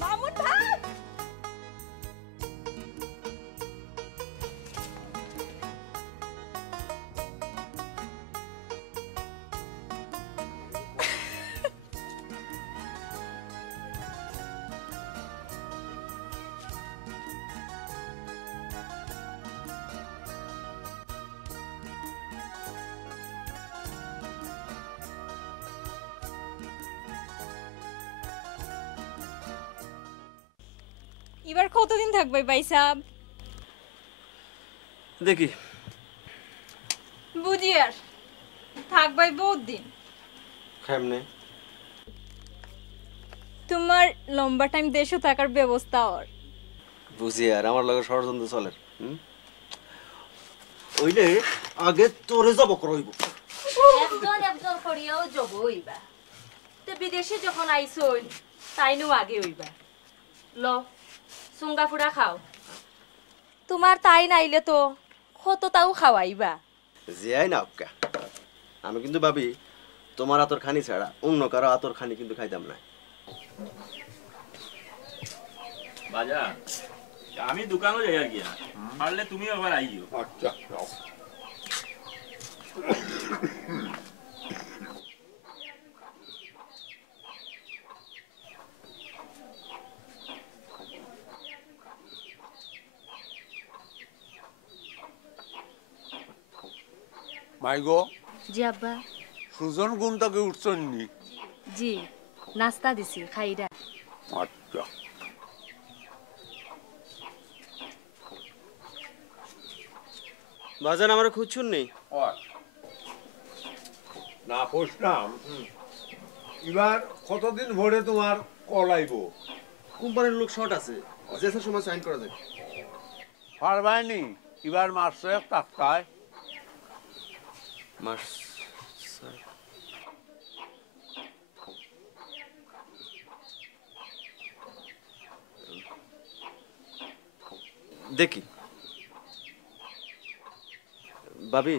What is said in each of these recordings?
মামুন ভাই এবার কতদিন থাকবে ভাই সাহেব? দেখি বুঝি আর থাকবাই বহুত দিন। কেমনে? তোমার লম্বা টাইম দেশে থাকার ব্যবস্থা ওর। বুঝি আর আমার লগে ষড়যন্ত্র চলে। ওইলে আগে তোরে যাব করইব। একজন একজন করিয়াও যাব হইবা। তে বিদেশে যখন আইছই তাইনু আগে হইবা। ল সুঙ্গা ফুড়া খাও। তোমার তাই নাইলে তো কত তাও খাওয়াইবা। জিয়াই না ওকে। আমি কিন্তু ভাবি তোমার আতর খানি ছাড়া অন্য কারো আতর খানি কিন্তু খাইতাম না। বাজা আমি দোকানও যাই আর কি পারলে তুমি আবার আইও। আচ্ছা মাইগো জি আব্বা। সুজন গুণ তাকে উঠছন্নি? জি নাস্তা দিছি খাইরা। আচ্ছা বাজান আমার খুঁজছুন নেই। না পুষলাম এবার কতদিন ভরে তোমার কল আইব? কোম্পানির লোক শর্ট আছে, যে সময় সাইন করা যায়। পারবাইনি এবার মাসে টাকায় মাস দেখি ভাবি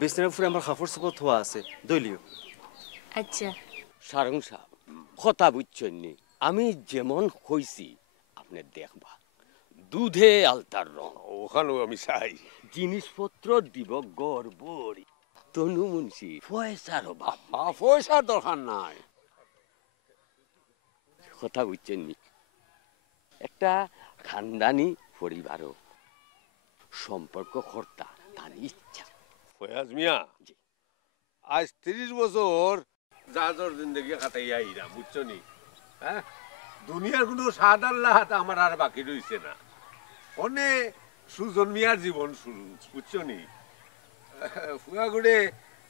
বিছনার উপরে আমার কাপড় চোপড় ধোয়া আছে, দইলিও। আচ্ছা সারং সাহেব কথা বুঝছেন নি, আমি যেমন হইছি আপনি দেখবা দুধে আলতার রং। ওখানেও আমি চাই। জিনিসপত্র দিব গড়বড়ি, তনু মুন্সি পয়সার অভাব। পয়সার দরকার নাই। কথা বুঝছেন নি, একটা খানদানি পরিবারও সম্পর্ক কর্তা তার ইচ্ছা। ফয়াজ মিয়া আজ 30 বছর যাজর জিন্দগি কাটাইয়া আইরা বুঝছো নি? হ্যাঁ দুনিয়ার কোনো সাদার লাহাত আমার আর বাকি রইছে না। অনে সুজন মিয়ার জীবন শুরু বুঝছো নি? ফুয়াগুড়ে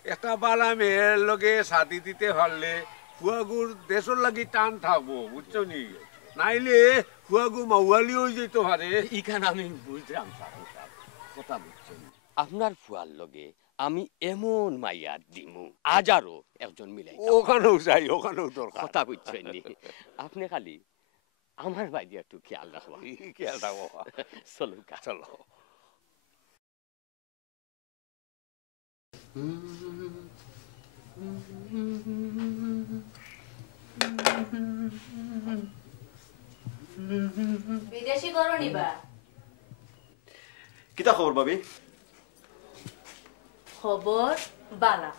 একটা বালা মেয়ের লগে শাদি দিতে পারলে ফুয়াগুর দেশের লাগি টান থাকবো বুঝছো নি? নাইলে ফুয়াগু মাওয়ালি হয়ে যেতে পারে। এখানে আমি বুঝলাম সারং সাহেব, কথা বুঝছেন আপনার ফুয়ার লগে আমি এমন মাইয়া দিমু আজারও একজন মিলাই। ওখানেও যাই, ওখানেও দরকার। কথা বুঝছেন নি, আপনি খালি আমার বাইরে একটু খেয়াল রাখবা। খেয়াল রাখবো। চলো চলো। বিদেশি করো নিবা? কিতা খবর ভাবি? খবর বালা।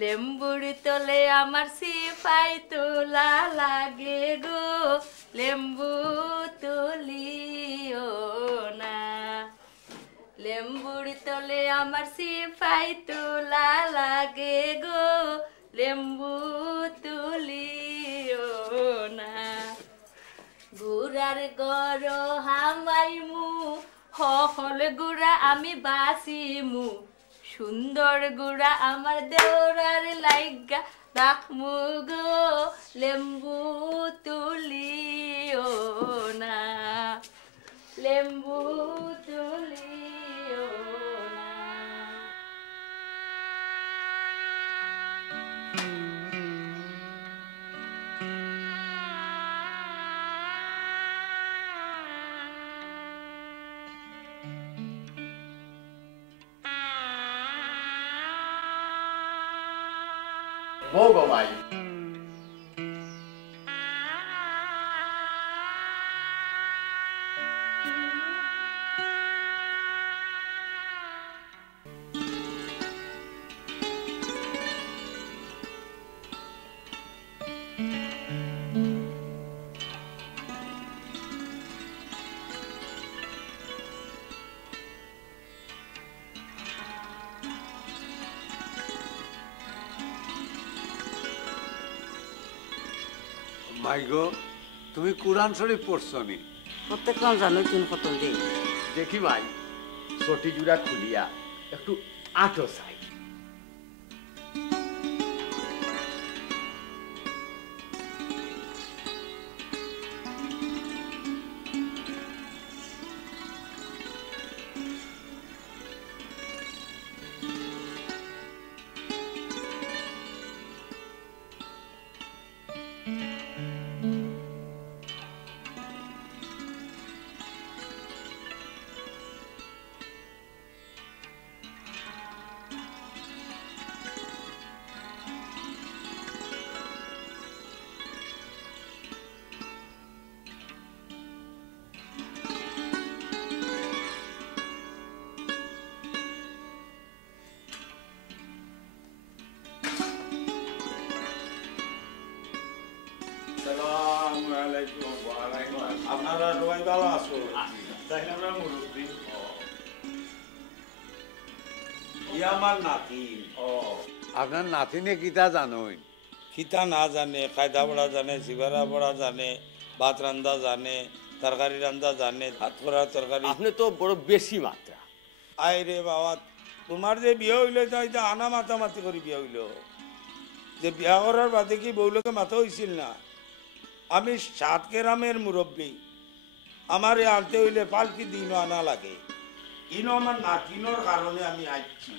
লেম্বুর তলে আমার সিপাই তোলা লাগে গো, লেম্বু তুলিও না। লেম্বুর তলে আমার সিপাই তোলা লাগে গো, লেম্বু তুলিও না। গুড়ার গড় হামাইমু, হল গুড়া আমি বাসিমু, সুন্দর গুড়া আমার দেওরার লাইগা রাখমু গো, লেম্বু তুলিও না, লেম্বু তুলিও না। বউ গো ভাই মাইগো তুমি কোরআন শরীফ পড়ছো নি? প্রত্যেক রমজান ওই 3 খতম দিই। দেখি ভাই চটি জুড়া খুলিয়া একটু আটো চাই। আপনারা সবাই ভালো আছো? আমার নাতি আপনার নাতিনে কিতা জানোই? খিতা না জানে, খায়দা পড়া জানে, সিবারা পড়া জানে, ভাত রান্ধা জানে, তরকারি রান্ধা জানে, ভাত করা তরকারি। আপনি তো বড় বেশি মাত্রা। আই রে বাবা, তোমার যে বিয়ে হইলে তাই আনা মাতামাতি করে বিয়ে হইল, যে বিয়া করার বাদে কি বউলোকে মাথা হইছিল না? আমি 7 গ্রামের মুরব্বী, আমার আনতে হইলে পালকি দিন আনা লাগে। ইনো আমার নাতিনোর কারণে আমি আইছি।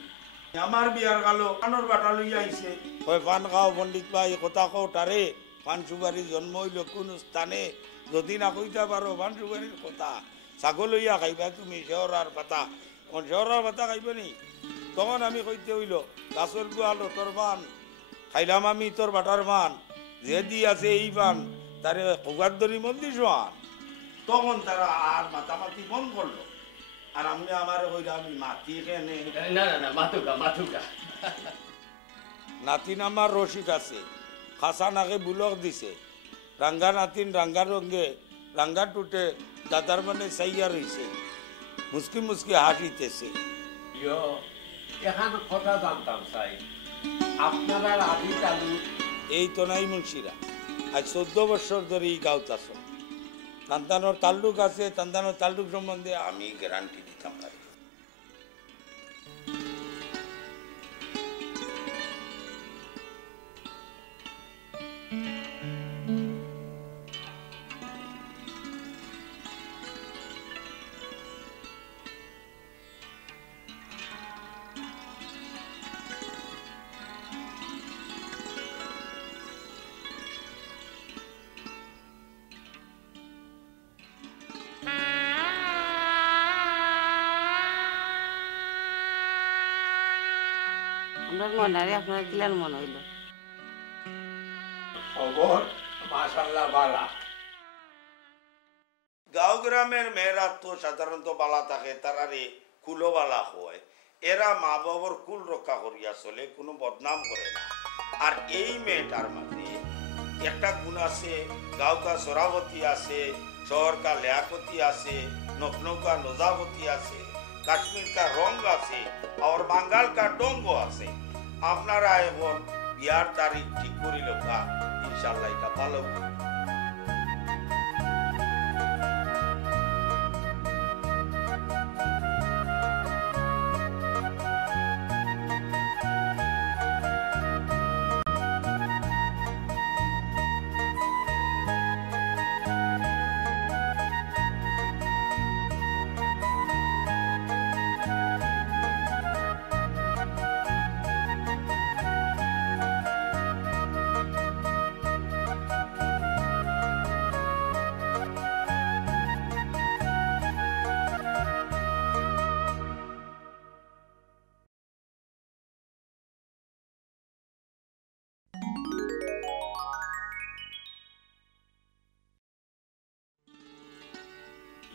আমার বিয়ার গালো পানোর বাটা লইয়া আইছে, হয় পান খাও পণ্ডিত ভাই, কথা কও তারে পান সুপারি জন্ম হইল কোন স্থানে, যদি না কইতে পারো পান সুপারির কথা, ছাগল লইয়া খাইবা তুমি শেওরার পাতা, কোন শেওরার পাতা খাইবে নি? তখন আমি কইতে হইল গাছর গুয়ালো তোর বান, খাইলাম আমি তোর বাটার মান, যে দি আছে এই বান তারে কগার ধরি মন্দির শোয়ান। তখন তারা আর মাতামাতি বন্ধ করলো, আর আমি আমার কইরা আমি মাতি কেনে না না না, মাথুকা মাথুকা। নাতিন আমার রশিদ আছে, খাসা নাকে বুলক দিছে, রাঙ্গা নাতিন রাঙ্গা রঙ্গে রাঙ্গা টুটে দাদার মানে সাইয়া রইছে, মুসকি মুসকি হাসিতেছে। এখন কথা জানতাম চাই, আপনারা আদি চালু এই তো নাই মুন্সিরা আজ 14 বছর ধরে এই গাঁত আছো। তান্তানোর তাল্লুক আছে, তান্তানোর তাল্লুক সম্বন্ধে আমি গ্যারান্টি দিতাম পারি। আমরা মনে হয় আপনার কিলার মনে হইল। খবর মাশাআল্লাহ বালা। গাঁও গ্রামের মেয়েরা তো সাধারণত বালা থাকে, তারারে কুলো বালা হয়, এরা মা বাবার কুল রক্ষা করিয়া চলে, কোনো বদনাম করে না। আর এই মেয়েটার মাঝে একটা গুণ আছে, গাঁও কা সরাবতী আছে, শহর কা লিয়াকতি আছে, লখনৌ কা নজাবতী আছে, কাশ্মীর কা রং আছে, আর বাঙ্গাল কা ডঙ্গ আছে। আপনারা এখন বিয়ার তারিখ ঠিক করিল কা, ইনশাল্লাহ এটা ভালো।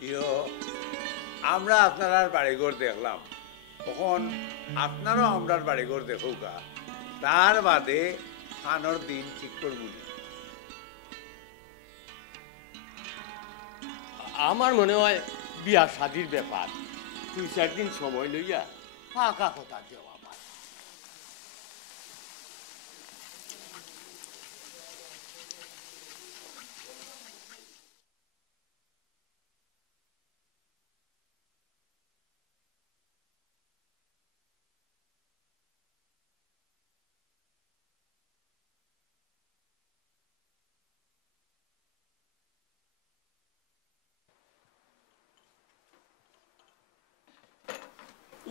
ইয়ো আমরা আপনার আর বাড়িঘর দেখলাম, তখন আপনারও আমরার বাড়িঘর দেখুকা, তার বাদে খানোর দিন ঠিক করবো। আমার মনে হয় বিয়া শাদির ব্যাপার 2-4 দিন সময় লইয়া ফাঁকা কথা দেওয়া ভালো।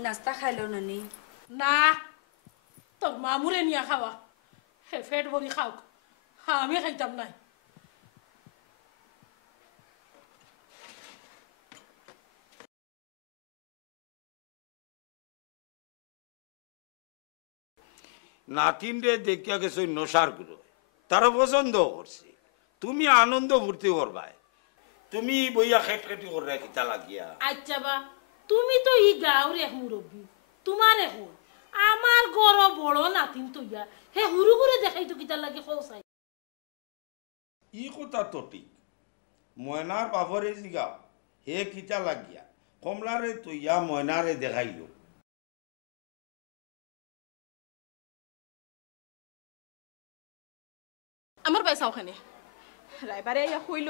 নাস্তা খাইলো নানি? না তোর মামুরে নিয়ে খাওয়া, হে ফেট ভরি খাও, আমি খাইতাম নাই। নাতিন রে দেখিয়া গেছো নশার গুলো, তারা পছন্দ করছে, তুমি আনন্দ ফুর্তি করবাই, তুমি বইয়া খেট খেটি করে কিতা লাগিয়া। আচ্ছা বা তুমি তো ই গাঁওর এক মুরব্বী, তোমার এখন আমার গড় বড় নাতিন তৈয়া হে হুরু করে দেখাই তো কিতা লাগে খোসাই। ই কথা তো ঠিক, ময়নার বাপরে জিগাও হে কিতা লাগিয়া কমলারে তৈয়া ময়নারে দেখাইল। আমার পয়সা ওখানে রাইবারে ইয়া হইল,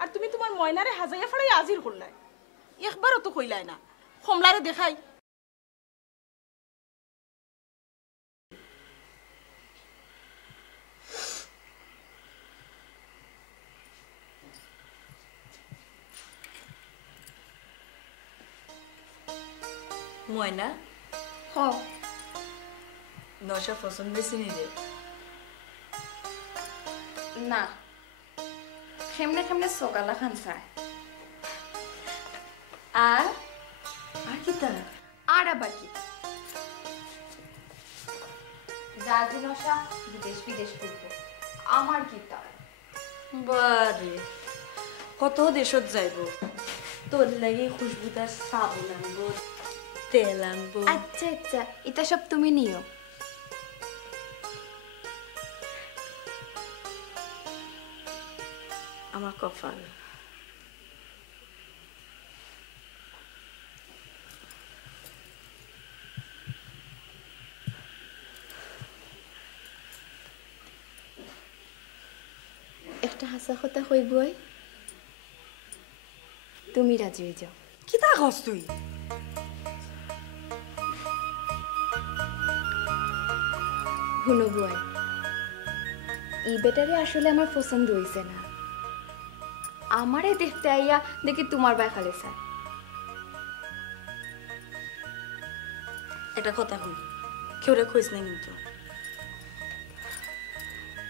আর তুমি তোমার ময়নারে হাজাইয়া ফাড়াই আজির করলাই, একবারও তো কইলাই না কমলারে দেখাই। ময়না হ নশা পছন্দ হয়েছে নিজে? না, কেমনে কেমনে সকালা খান চায়। আর আর কি তা? আর আবার কি জাজি নশা বিদেশ বিদেশ করবো, আমার কি তা? বারে কত দেশত যাইব, তোর লাগে খুশবুদার সাবুন আনবো, তেল আনবো। আচ্ছা আচ্ছা, এটা সব তুমি নিও। আমার কপাল। একটা হাসা কথা হইবই, তুমি রাজি হয়ে যাও। কি তা কস তুই? হুনো বুয়াই, এই বেটারে আসলে আমার পছন্দ হইছে না। আমারে দেখতে আইয়া দেখি তোমার বাই খালে স্যার। একটা কথা হই, কেউ রে কইস না কিন্তু।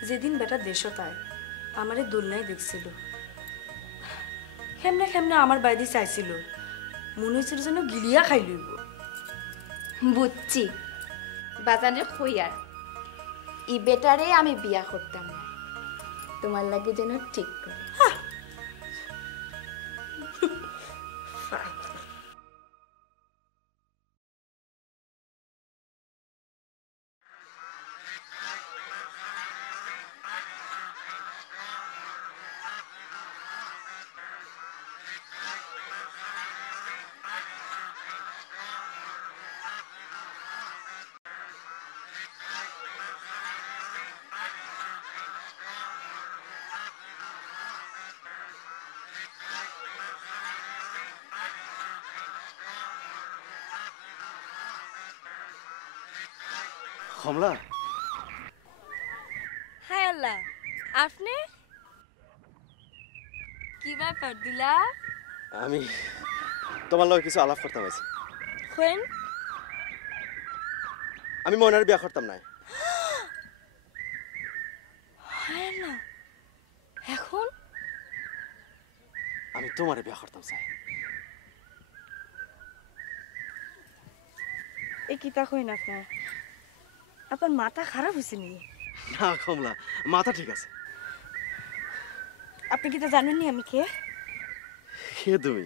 যেদিন বেটা দেশতায় আমারে দোলনায় দেখছিল, কেমনে কেমনে আমার বাইদি চাইছিল, মনে হয়েছিল যেন গিলিয়া খাই লইব। বুঝছি, বাজানে খইয়ার ই বেটারে আমি বিয়া করতাম না, তোমার লাগে যেন ঠিক করে। কমলা, হায় আল্লাহ, আপনি কি ব্যাপার দিলা? আমি তোমার লগে কিছু আলাপ করতাম আছি। কেন? আমি ময়নার বিয়া করতাম না। হায় আল্লাহ, এখন আমি তোমারে বিয়া করতাম চাই। এ কিতা কইন আপনার? আপনার মাথা খারাপ হয়েছে নি? না কমলা, মাথা ঠিক আছে। আপনি কি তা জানেননি আমি কে? কে তুমি?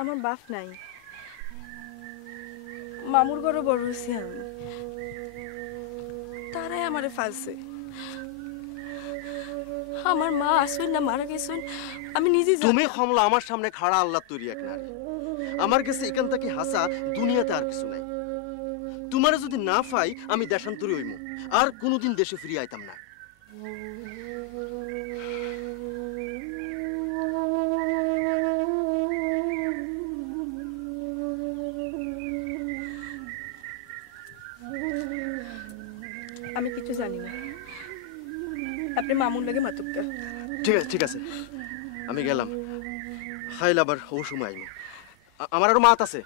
আমার বাপ নাই, মামুর ঘরে বড় হয়েছি আমি, তারাই আমারে ফালছে। আমার মা আসুন না মারা গেছুন আমি নিজে তুমি কমলা আমার সামনে খাড়া আল্লাহ তৈরি এক নারী, আমার কাছে এখান থেকে হাসা দুনিয়াতে আর কিছু নাই। তোমারে যদি না পাই আমি দেশান্তরী হইমু, আর কোনোদিন দেশে ফিরে আইতাম না। আমি কিছু জানি না, আপনি মামুর লাগে মাতুকটা। ঠিক আছে ঠিক আছে, আমি গেলাম, খাইল আবার ও সময় আইমু। আমার আরো মাত আছে।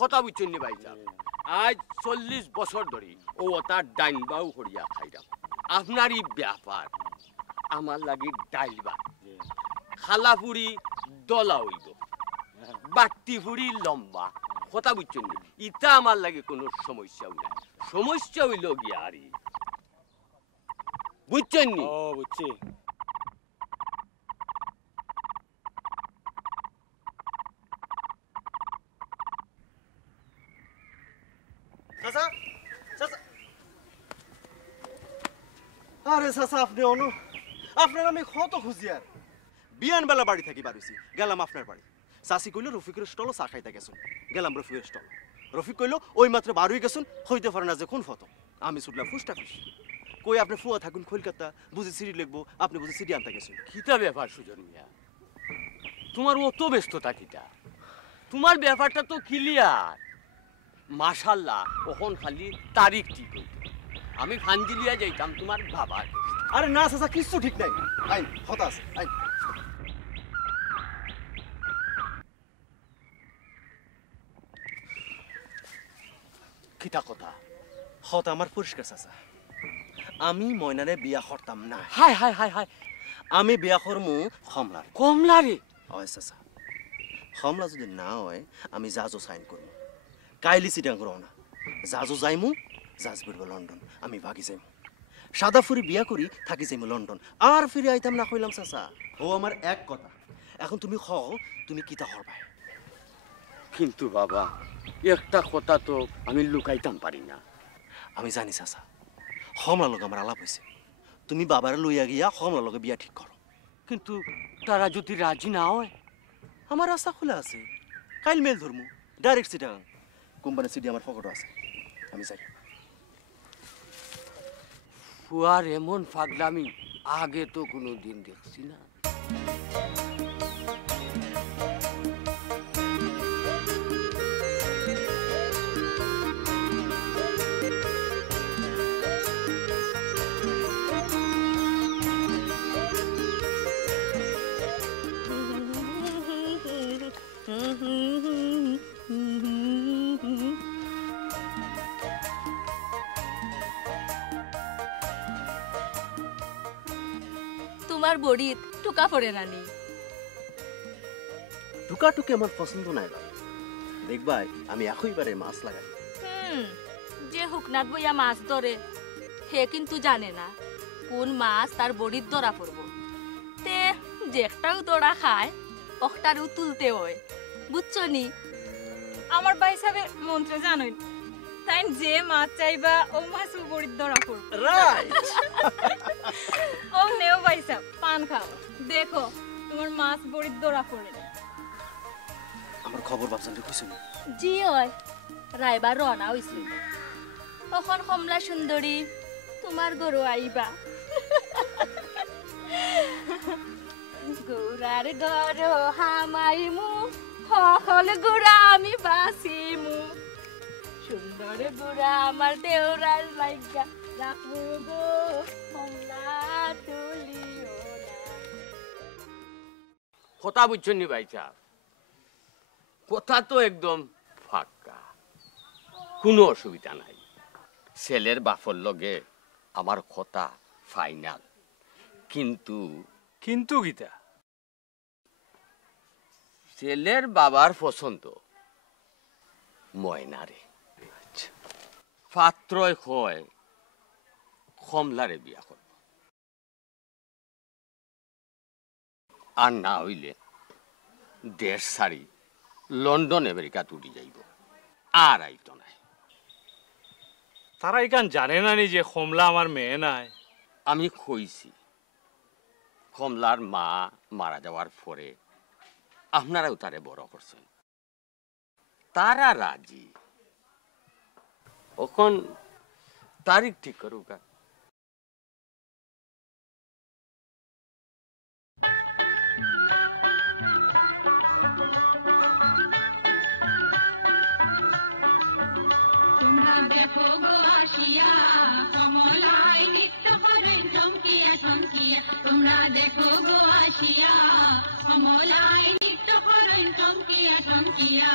কথা বুঝছেন নি ভাই সাহেব, আজ 40 বছর ধরে ও তার ডাইন বাউ করিয়া খাইলাম। আপনারই ব্যাপার আমার লাগি ডাইল ভাত, খালাপুরি দলা হইব, বাট্টি ফুরি লম্বা। কথা বুঝছেন নি, ইটা আমার লাগে কোনো সমস্যাও নাই। সমস্যা হইল গিয়া আরে, বুঝছেন নি? ও বুঝছি। চাচা চাচা, আরে চাচা আপনি অনু, আপনার আমি কত খুঁজি আর বিয়ান বেলা বাড়ি থাকি বাড়িছি, গেলাম আপনার বাড়ি। চাচি কইল রফিকের স্টল চা খাইতে গেছুন, গেলাম রফিকের স্টল। রফিক কইল ওই মাত্র বারোই গেছুন, হইতে পারে না যে কোন ফটো। আমি ছুটলাম ফুসটা ফুস, কই আপনি ফুয়া থাকুন কলকাতা, বুঝি সিঁড়ি লিখবো, আপনি বুঝি সিঁড়ি আনতে গেছুন। কিতা ব্যাপার সুজন মিয়া, তোমার অত ব্যস্ততা কিটা? তোমার ব্যাপারটা তো ক্লিয়ার। মাশাল্লাহ, ওখন খালি তারিখ ঠিক হইত, আমি ফাঞ্জিলিয়া যাইতাম তোমার বাবার। আরে না চাচা, কিচ্ছু ঠিক নাই, আইন হতা আছে আইন। কিতা কথা? হতা আমার পরিষ্কার চাচা, আমি ময়নারে বিয়া করতাম না। হাই হাই হাই হাই, আমি বিয়া করমু কমলার। কমলা রে? হয় চাচা, কমলা যদি না হয় আমি জাজও সাইন করবো, কাইলি চিটাং করো না, জাজও যাইমু, জাজ বেরবো লন্ডন, আমি ভাগি যাইমু, সাদা ফুরি বিয়া করি থাকি যাইমু লন্ডন, আর ফিরে আইতাম না কইলাম চাচা। ও আমার এক কথা, এখন তুমি খাও তুমি কিতা করবা। কিন্তু বাবা একটা কথা তো আমি লুকাইতাম পারি না। আমি জানি চাচা, কমলার লগে আমার আলাপ হয়েছে, তুমি বাবারে লইয়া গিয়া কমলার লগে বিয়া ঠিক করো। কিন্তু তারা যদি রাজি না হয়? আমার রাস্তা খোলা আছে, কাইল মেল ধরমু, ডাইরেক্ট চিটাং, কোম্পানির সিডি আমার পকেটে আছে, আমি যাই। ফুয়ার এমন পাগলামি আগে তো কোনো দিন দেখছি না। তোমার বড়িত টুকা পড়ে নানি? টুকা টুকে আমার পছন্দ নাই বা, দেখবাই আমি একইবারে মাছ লাগাই। যে হুকনাত বইয়া মাছ ধরে হে কিন্তু জানে না কোন মাছ তার বড়িত ধরা পড়ব। তে যেটাও দড়া খায় অকটারও তুলতে হয়, বুঝছো নি? আমার ভাই সাহেবের মন্ত্র জানোই, তাই যে মাছ চাইবা ও মাছ বড়ির ধরা পড়বে। রাইট। ও নেও ভাই সাহেব, পান খাও, দেখো তোমার মাছ বড়ির ধরা পড়ে। আমার খবর বাপজানকে কইছুন? জি হয়, রাইবার রওনা হইছে। তখন কমলা সুন্দরী তোমার গরু আইবা। গোড়ার গর হামাইমু, সকল গুড়া আমি বাসিমু, সুন্দর গুড়া আমার দেওরার লাইগা রাখবো গো কমলা তুলিও না। কথা বুঝছেন নি ভাই সাহেব, কথা তো একদম ফাঁকা, কোনো অসুবিধা নাই। ছেলের বাপর লগে আমার কথা ফাইনাল। কিন্তু কিন্তু গীতা, ছেলের বাবার পছন্দ ময়নারে। পাত্রয় হয় কমলারে বিয়া করব আর না হইলে দেশ ছাড়ি লন্ডন আমেরিকা তুলি যাইব আর আইতো নাই তারা এখান জানে না নি যে কমলা আমার মেয়ে নাই আমি কইছি কমলার মা মারা যাওয়ার পরে আপনারাও তারে বড় করছেন তারা রাজি এখন তারিখ ঠিক করুক তোমরা দেখো গো আসিয়া কমলায় নৃত্য করেন চমকিয়া চমকিয়া তোমরা দেখো গো আসিয়া কমলায় নৃত্য করেন চমকিয়া চমকিয়া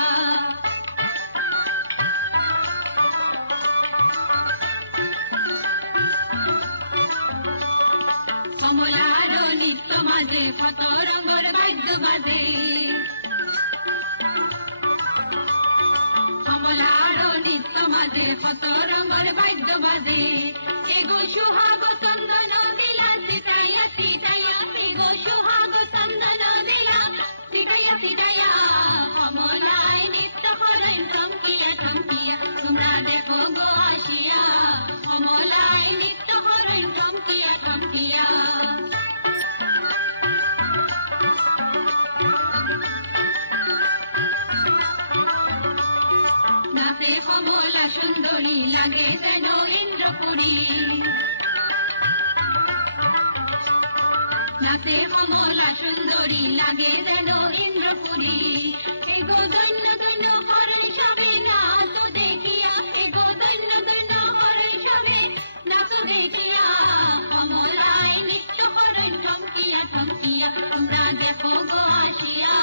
কমলার নৃত্য মাঝে কত রঙের বাদ্য বাজে কমলার নৃত্য মাঝে কত রঙের বাদ্য বাজে এগো সুহাগ চন্দন দিলা সিটাইয়া সিটাইয়া এগো সুহাগ চন্দন দিলা সিটাইয়া সিটাইয়া কমলায় নৃত্য করেন চমকিয়া চমকিয়া তোমরা দেখো গো আসিয়া কমলায় নৃত্য করেন চমকিয়া চমকিয়া নাচে কমলা সুন্দরী লাগে যেন ইন্দ্রপুরী নাচে কমলা সুন্দরী লাগে যেন ইন্দ্রপুরী এগো দৈন্য দৈন্য করে সবে নাচ দেখিয়া এগো দৈন্য দৈন্য করে সবে নাচ দেখিয়া কমলায় নৃত্য করেন চমকিয়া চমকিয়া তোমরা দেখো গো আসিয়া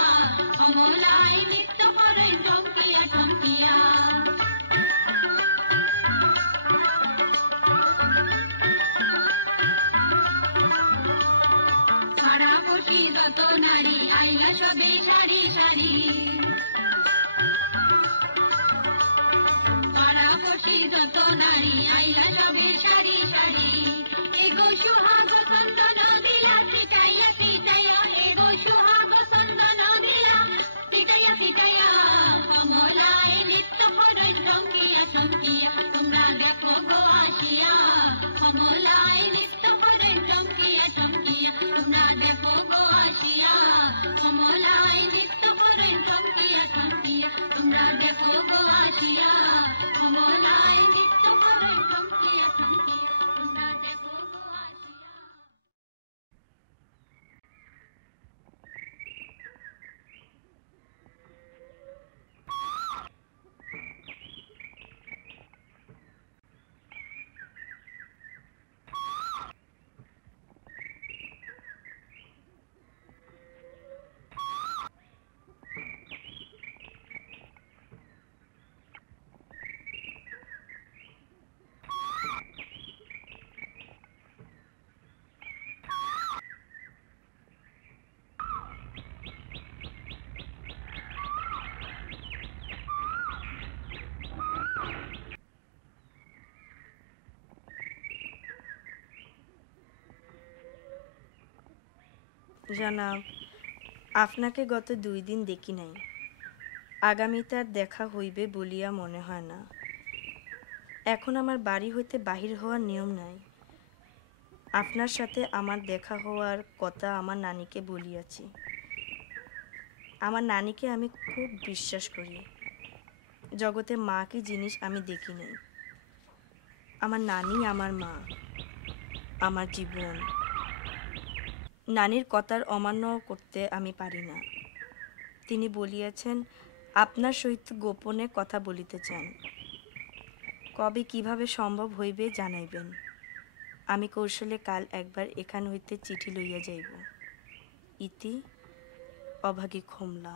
কমলায় নৃত্য করেন চমকিয়া চমকিয়া সারা বসি যত নারী আইলা সবে সারি সারি সারা বসি যত নারী আইলা সবে সারি সারি এগো সুহাগ চন্দন দিলা সিটাইয়া সিটাইয়া এগো সুহাগ চন্দন দিলা সিটাইয়া সিটাইয়া কমলায় নৃত্য করেন চমকিয়া চমকিয়া তোমরা দেখো গো আসিয়া কমলায় নৃত্য করেন চমকিয়া চমকিয়া তোমরা দেখো গো আসিয়া কমলায় নৃত্য করেন চমকিয়া চমকিয়া তোমরা দেখো গো আসিয়া কমলায় নৃত্য করেন চমকিয়া চমকিয়া তোমরা দেখো গো আসিয়া জানাব, আপনাকে গত 2 দিন দেখি নাই। আগামীতে আর দেখা হইবে বলিয়া মনে হয় না। এখন আমার বাড়ি হইতে বাহির হওয়ার নিয়ম নাই। আপনার সাথে আমার দেখা হওয়ার কথা আমার নানিকে বলিয়াছি। আমার নানিকে আমি খুব বিশ্বাস করি। জগতে মা কি জিনিস আমি দেখি নাই। আমার নানি আমার মা, আমার জীবন। নানির কথার অমান্য করতে আমি পারি না। তিনি বলিয়াছেন আপনার সহিত গোপনে কথা বলিতে চান। কবে কিভাবে সম্ভব হইবে জানাইবেন। আমি কৌশলে কাল একবার এখান হইতে চিঠি লইয়া যাইব। ইতি অভাগী কমলা।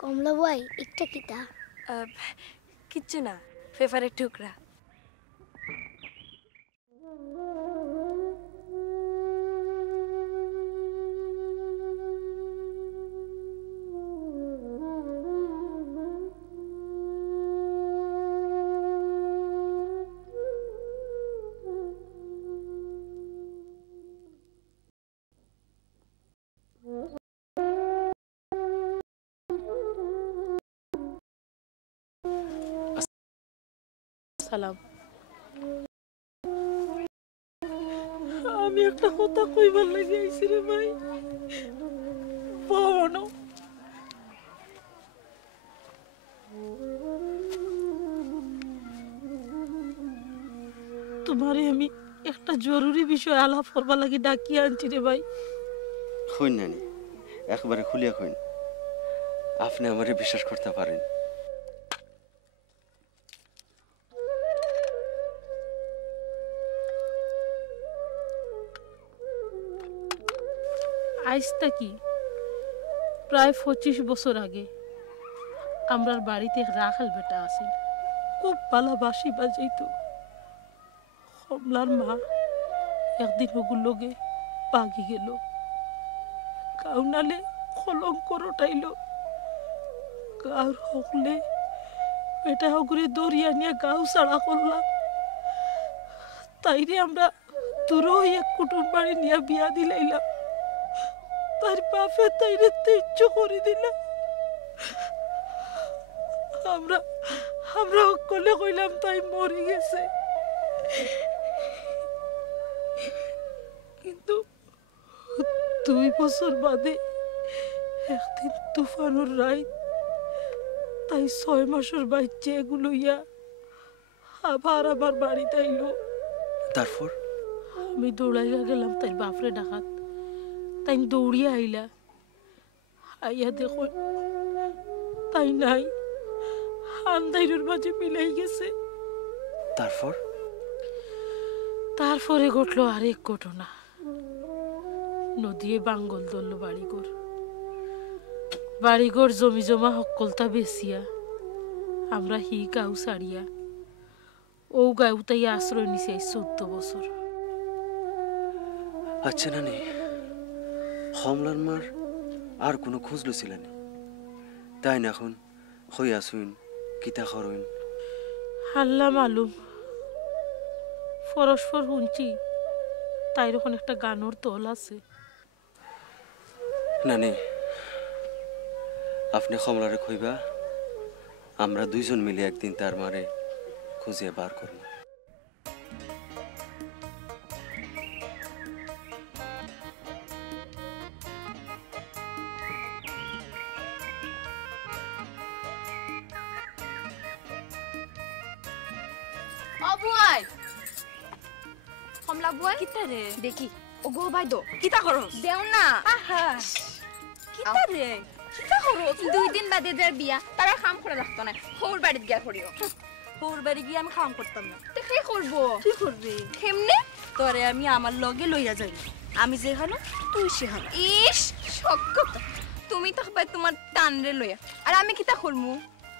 কমলা ভাই একটা কিতা কিচ্ছু না, পেপারের টুকরা। সালাম। আমি একটা কথা কইবার লাগি আইছি রে ভাই। বনো তোমারে আমি একটা জরুরি বিষয় আলাপ করবার লাগি ডাকিয়ে আনছি রে ভাই। কইন নানি, একবারে খুলিয়া কইন। আপনি আমারে বিশ্বাস করতে পারেন। আইসটা কি প্রায় 25 বছর আগে আমরার বাড়িতে রাখাল বেটা আসিল, খুব ভালোবাসি বাজাইতো। কমলার মা একদিন ওগুলোকে পাগি গেল, কাউনালে কলঙ্ক রটাইল। গাঁর হকলে বেটা হগুরে দরিয়া নিয়ে গাও ছাড়া করলাম। তাইরে আমরা দূর এক কুটুম বাড়ি নিয়ে বিয়া দিলাইলাম। তার বাপে তাইরে তেজ্য করে দিলাম। আমরা আমরা কলে কইলাম তাই মরে গেছে, কিন্তু 2 বছর বাদে একদিন তুফানুর রাত তাই 6 মাসের বাচ্চা এগুলো ইয়া আবার আমার বাড়িতে আইলো। তারপর আমি দৌড়াইয়া গেলাম তাই বাপরে ডাকাত। তাই দৌড়িয়া আইলা, আইয়া দেখো তাই নাই, আন্দাইরের মাঝে মিলাই গেছে। তারপরে ঘটলো আরেক ঘটনা। নদীয়ে বাঙ্গল ধরল বাড়িঘর জমি জমা সকলতা বেচিয়া আমরা হি গাঁও ছাড়িয়া ও গাঁওতাই আশ্রয় নিছি 14 বছর। আচ্ছা নানি, কমলার মার আর কোনো খোঁজ লইছিলেন? তাই না এখন হই আসুন কিতা করুন? আল্লাহ মালুম। পরস্পর শুনছি তাই যখন একটা গানোর দল আছে। নানি, আপনি কমলারে কইবা আমরা 2 জন মিলে একদিন তার মারে খুঁজে বার করব। অবুয়াই কমলা বুয়াই কিতা রে? দেখি ও গো ভাই দো কিতা করস? দেও না। আহা কিতা রে? কিতা করস? 2 দিন বাদে যার বিয়া, তারা কাম করে রাখতো না, হোর বাড়িত গিয়া করিও। হোর বাড়ি গিয়ে আমি খাম করতাম না। তে কি করবো? কি করবি? কেমনে? তোরে আমি আমার লগে লইয়া যাই, আমি যেখানে তুই সেখানে। ইস শক্কত, তুমি থাকবে তোমার টানরে লইয়া, আর আমি কিতা করমু?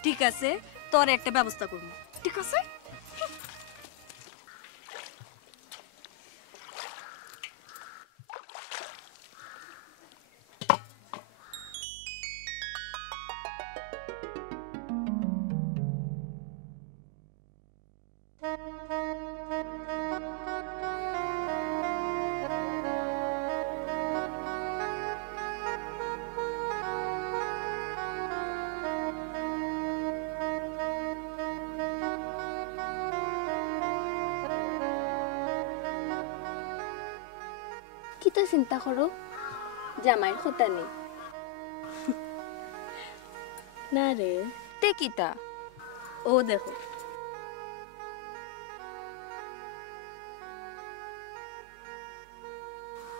ঠিক আছে, তোর একটা ব্যবস্থা করবো। ঠিক আছে। কিতা চিন্তা করো? জামাইর কথা নেই না রে। তে কিতা? ও দেখো,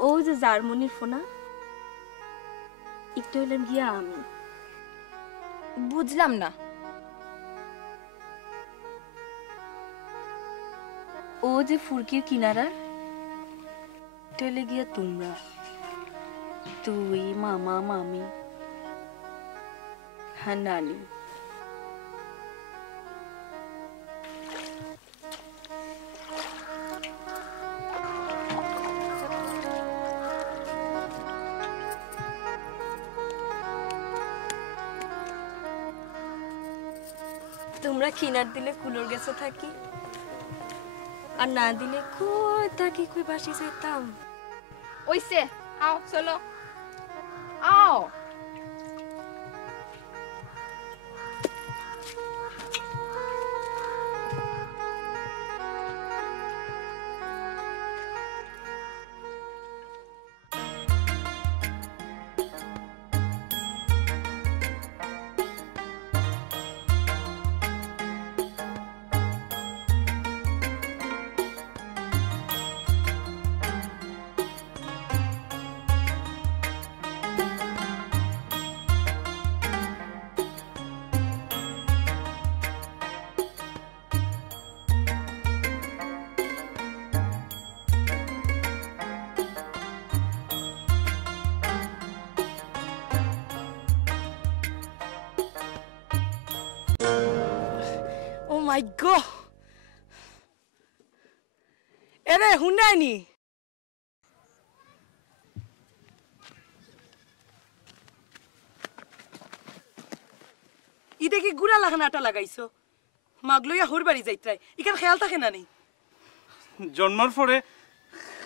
ও যে জার্মানির ফোনা, একটু হইলাম গিয়া আমি। বুঝলাম না। ও যে ফুরকির কিনারা, টেলে গিয়া তোমরা, তুই মামা মামি হ্যাঁ নানি। তোমরা কিনার দিলে কুলোর গেছে থাকি, আর না দিলে কই থাকি কই বাসি যেতাম। ওইসে আও চলো আও। Oh my god! এরে হুনাইনি ইদে কি গুড়া লাগানাটা লাগাইছো মাগলইয়া হোর বাড়ি যাইত্রাই ইকার খেয়াল থাকে না নি জন্মার পরে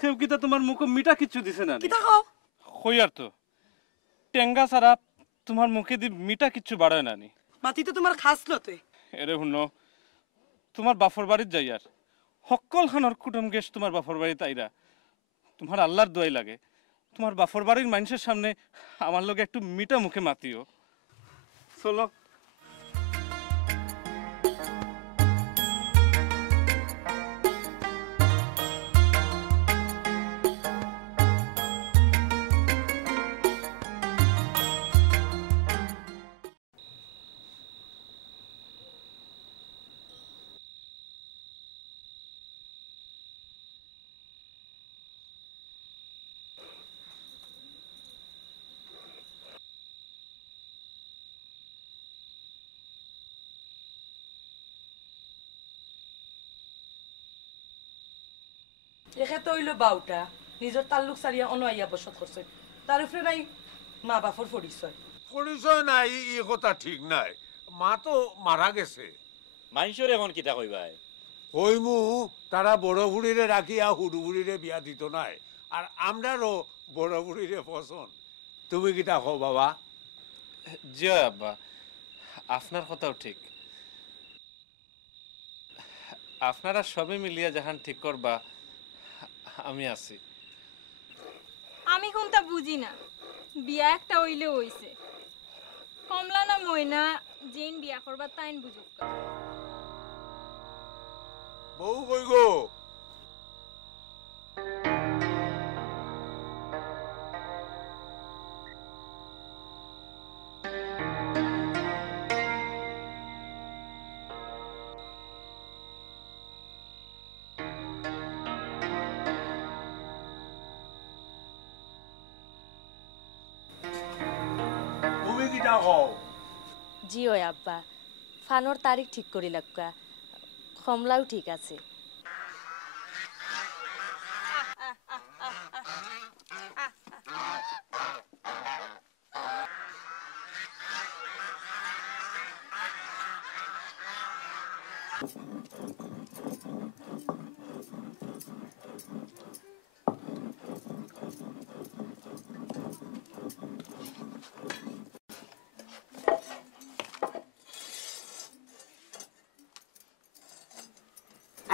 কেউ কিতা তোমার মুখে মিঠা কিচ্ছু দিছে না কিতা কও কই আর তো টেঙ্গা সারা তোমার মুখে দি মিঠা কিচ্ছু বাড়ায় না নি মাতি তো তোমার খাস লতে এরে হুনো তোমার বাফর বাড়িত যাই আর সকল খানৰ কুটুম গেছ তোমার বাফর বাড়িতে আইরা তোমার আল্লাহর দোয়াই লাগে তোমার বাফর বাড়ির মানুষের সামনে আমার লগে একটু মিঠা মুখে মাতিও চলো এখে তো হইল বাউটা নিজের তাল্লুক সারিয়া অন্য আইয়া বসত করছে তার উপরে নাই মা বাপর পরিচয় পরিচয় নাই ই কথা ঠিক নাই মা তো মারা গেছে মানুষের এখন কিতা কইবাই হইমু তারা বড় বুড়িরে রাখিয়া হুড়ু বুড়িরে বিয়া দিত নাই আর আমরারও বড় বুড়িরে পছন্দ তুমি কিতা কও বাবা জি আব্বা আপনার কথাও ঠিক আপনারা সবে মিলিয়া যাহান ঠিক করবা আমি আছি আমি কোনটা বুঝি না বিয়া একটা হইলে হইছে কমলা না ময়না যেন বিয়া করবা তাইন বুঝুক বউ কই গো জি ওই আব্বা ফানোর তারিখ ঠিক করি লাগকা কমলাও ঠিক আছে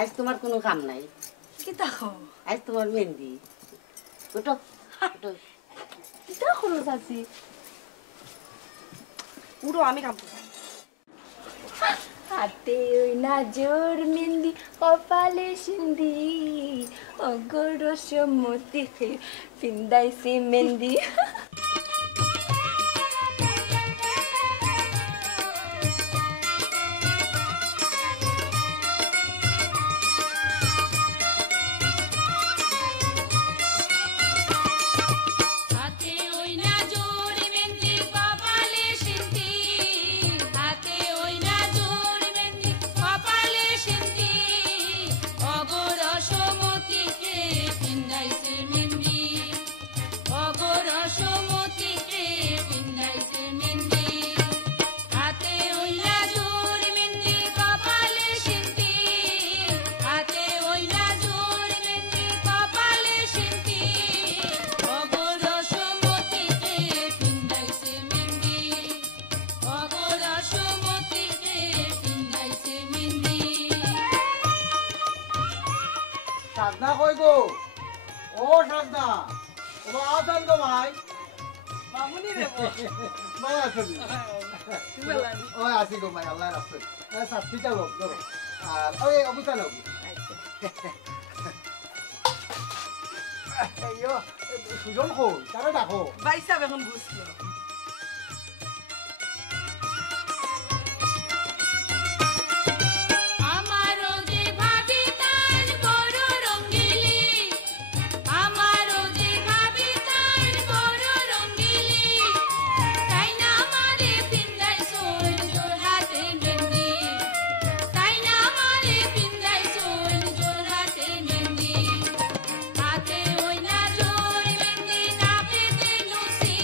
আজ তোমার কোনো কাম নাই কি দেখো আজ তোমার মেহেন্দি ওটো ওটো কিটা হলো চাচি পুরো আমি কাম করব হাতে ওই না জোর মেহেন্দি কপালে সিন্ধি অগর সমতি পিন্দাইছি মেহেন্দি হাতে ওই না জোর মেহেন্দি কপালে সিন্ধি সাজনা কই গো ও সাজনা ও আছেন গো ভাই মামুনি রে ভাই আছেন ও আসি গো ভাই আল্লাহ রাখছে সাথীটা লোক ধরো আর ওই অবুতা লোক আইয়ো সুজন কই তারা ডাকো ভাই সাহেব এখন বুঝলো আমারও যে ভাবি তার বড় রঙ্গিলি আমারও যে ভাবি তার বড় রঙ্গিলি তাই না আমারে পিন্দাই সোল জোর হাতে মেহেন্দি তাই না আমারে পিন্দাই সোল জোর হাতে মেহেন্দি হাতে ওই না জোর মেহেন্দি নাকেতে নুসি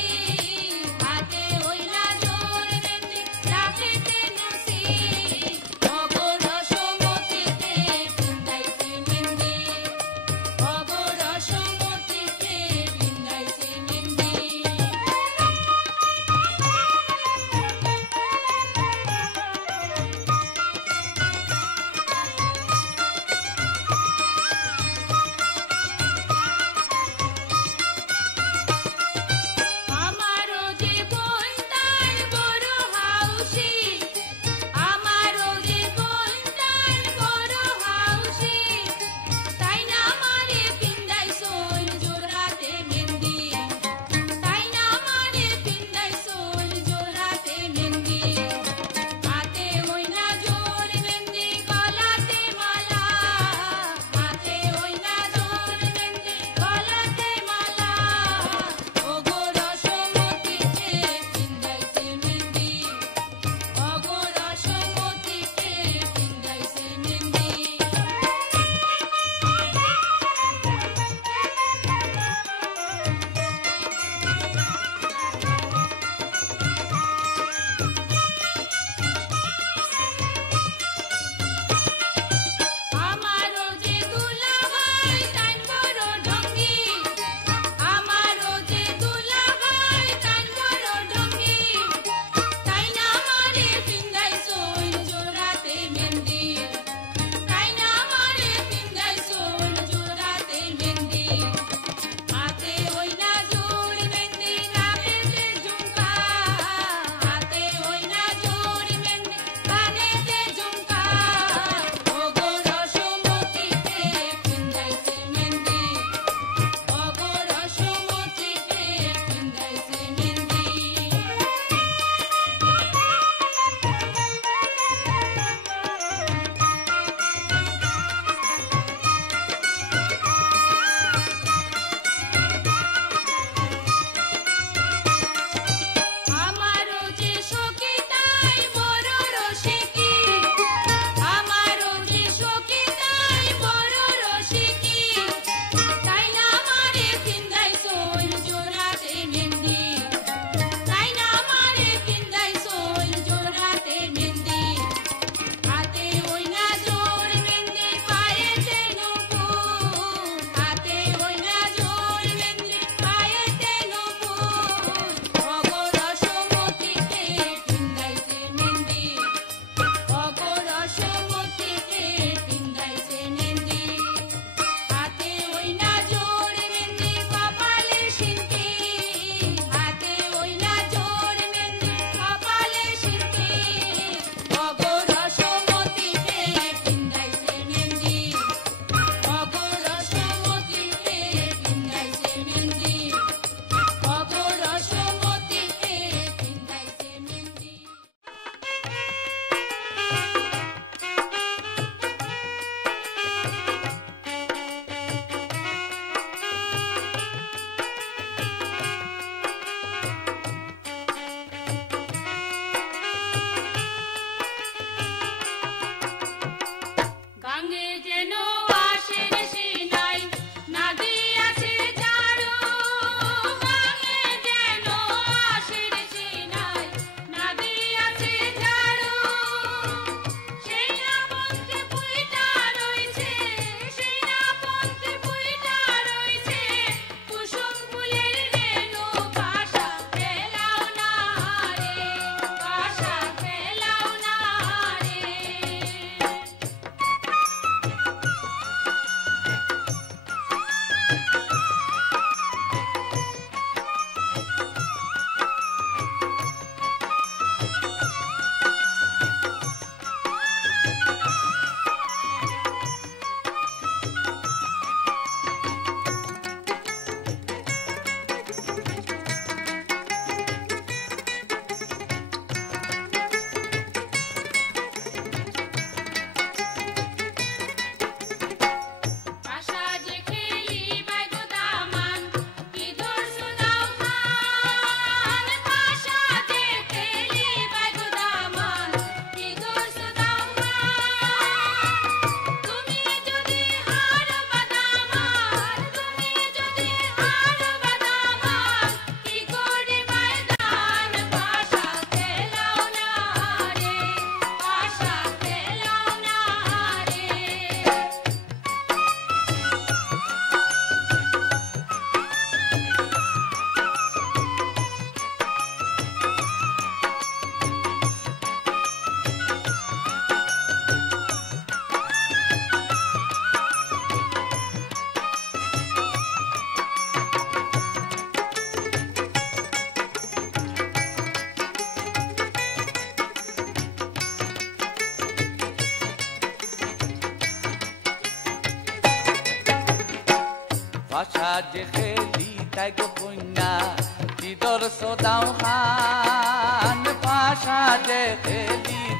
সদাও খান পাশা দেখে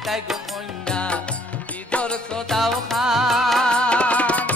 তাই গো কন্যা ঈদর সদাও খান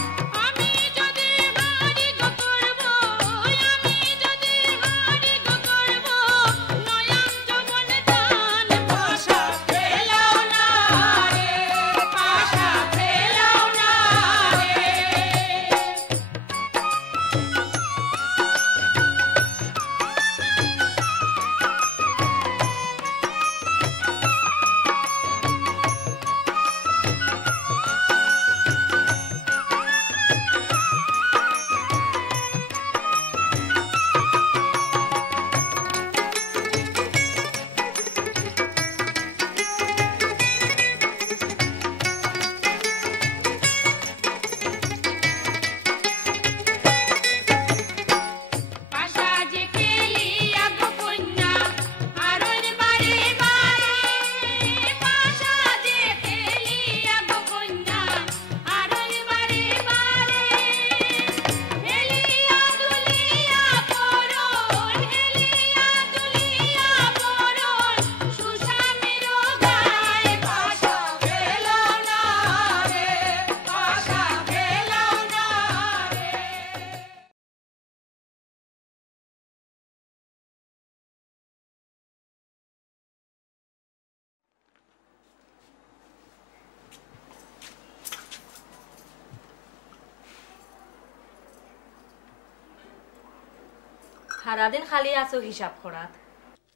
সারাদিন খালি আছো হিসাব করাত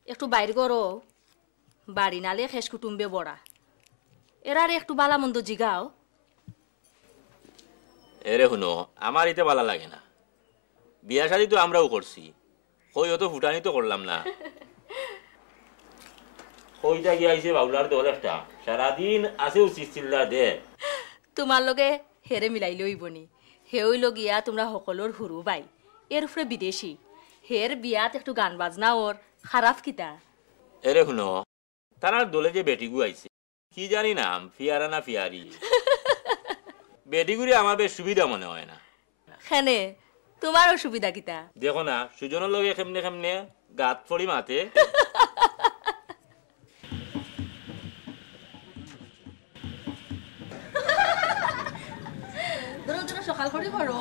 একটু বাইর করো বাড়ি নালে খেস কুটুম্বে বড়া এরার একটু বালা মন্দ জিগাও এরে শুনো আমার ইতে ভালো লাগে না বিয়া শাদি তো আমরাও করছি কই অত ফুটানি তো করলাম না কইটা গিয়ে আইছে বাউলার দল একটা সারাদিন আছে চিল্লা দে তোমার লগে হেরে মিলাই লইবনি হেউই লগিয়া তোমরা সকলোর হুরু বাই এর উপরে বিদেশি হের বিয়াত একটু গান বাজনা ওর খারাপ কিতা এরে শুনো তারার দলে যে বেটিগু আইছে কি জানি নাম ফিয়ারা না ফিয়ারি বেটিগুড়ি আমার বেশ সুবিধা মনে হয় না খেনে তোমার অসুবিধা কিতা দেখো না সুজনের লগে কেমনে কেমনে গাত পড়ি মাতে সকাল করে করো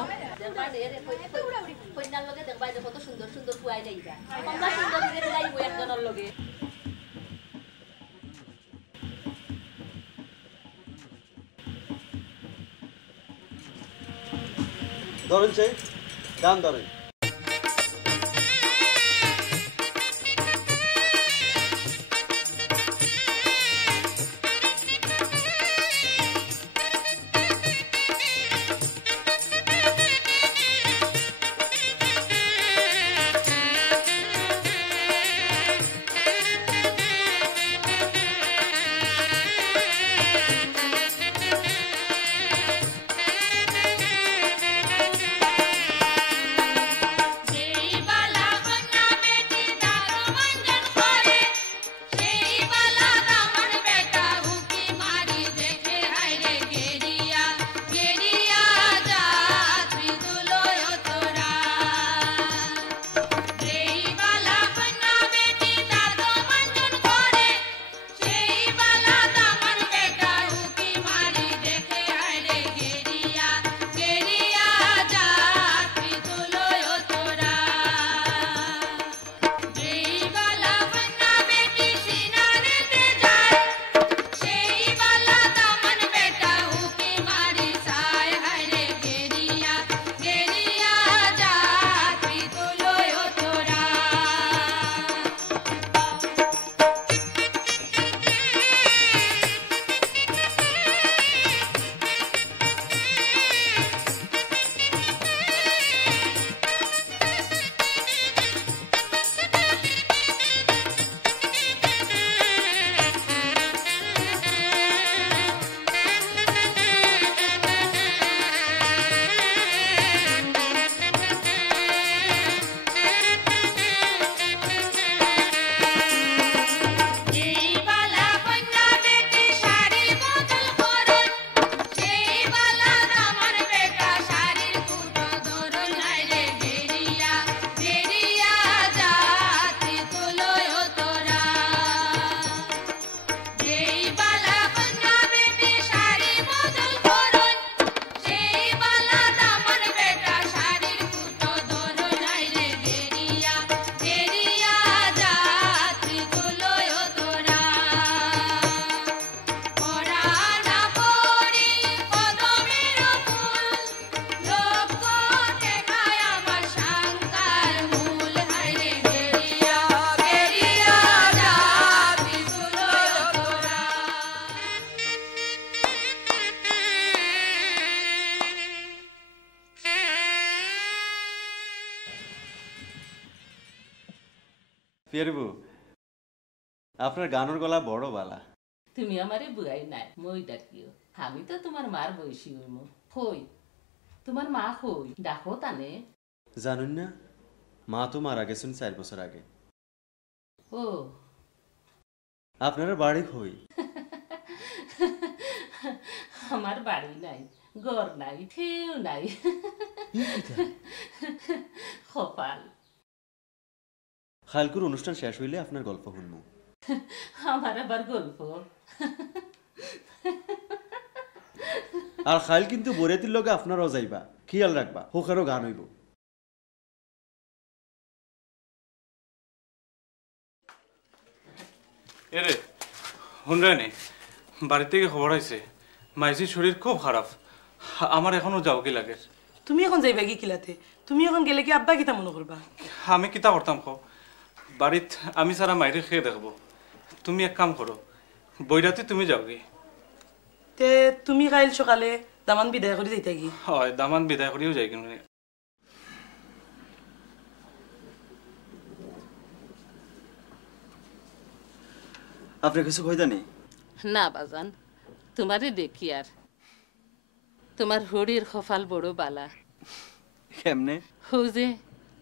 কন্যার লগে দেখবা কত সুন্দর সুন্দর খুয়াই লাইবা আমরা সুন্দর দিকে লাইব একজনের লগে ধরেন সেই গান ধরেন পেরবু আপনার গানের গলা বড় বালা। তুমি আমারে বুয়াই নাই মই ডাকিও, আমি তো তোমার মার বয়সী হইমু। কই তোমার মা কই, ডাকো তানে। জানুন না, মা তো মারা গেছেন 4 বছর আগে। ও আপনার বাড়ি কই? আমার বাড়ি নাই, ঘর নাই, কেউ নাই, কপাল। খালকুর অনুষ্ঠান শেষ হইলে আপনার গল্প শুনবো। আমার আবার গল্প? আর খাইল কিন্তু বরেতির লগে আপনারও যাইবা, খেয়াল রাখবা, হোকারও গান হইব। এরে শুনরানি, বাড়ি থেকে খবর আইছে মাইজির শরীর খুব খারাপ। আমার এখনো যাও কি লাগে। তুমি এখন যাইবা কি কিলাতে? তুমি এখন গেলে কি আব্বা কিতা মনে করবা? আমি কিতা করতাম কো, বাড়িত আমি সারা মাইরে খেয়ে দেখবো। তুমি এক কাম করো, বইরাতে তুমি যাও কি। তে তুমি কাইল সকালে দামান বিদায় করে যাইতা কি? হয়, দামান বিদায় করিও যাই কিন্তু। আপনি কিছু কইতা নেই? না বাজান, তোমারে দেখি আর তোমার হরির কপাল বড় বালা। কেমনে? হো যে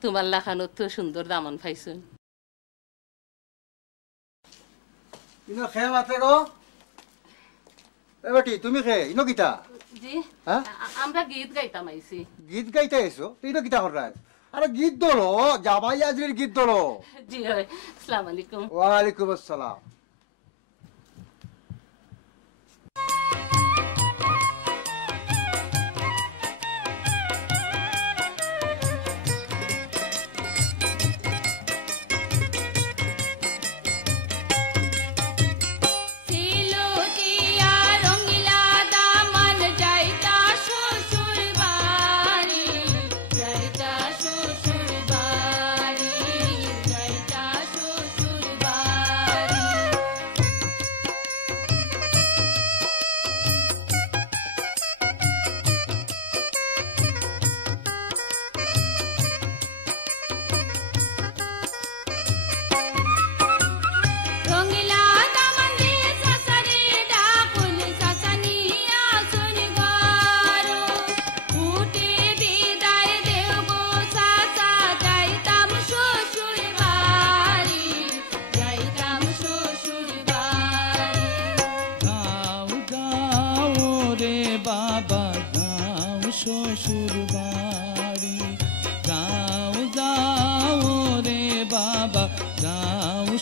তোমার লাখানোর তো সুন্দর দামন পাইছুন। ইনো খেয়ে মাতে গো। এবাটি তুমি খেয়ে ইনো কিতা? জি হ্যাঁ, আমরা গীত গাইতাম আইছি। গীত গাইতে আইছো? ইনো কিতা কররাই? আরে গীত দলো, জামাই আজরির গীত দলো। জি হয়, আসসালামু আলাইকুম। ওয়া আলাইকুম আসসালাম।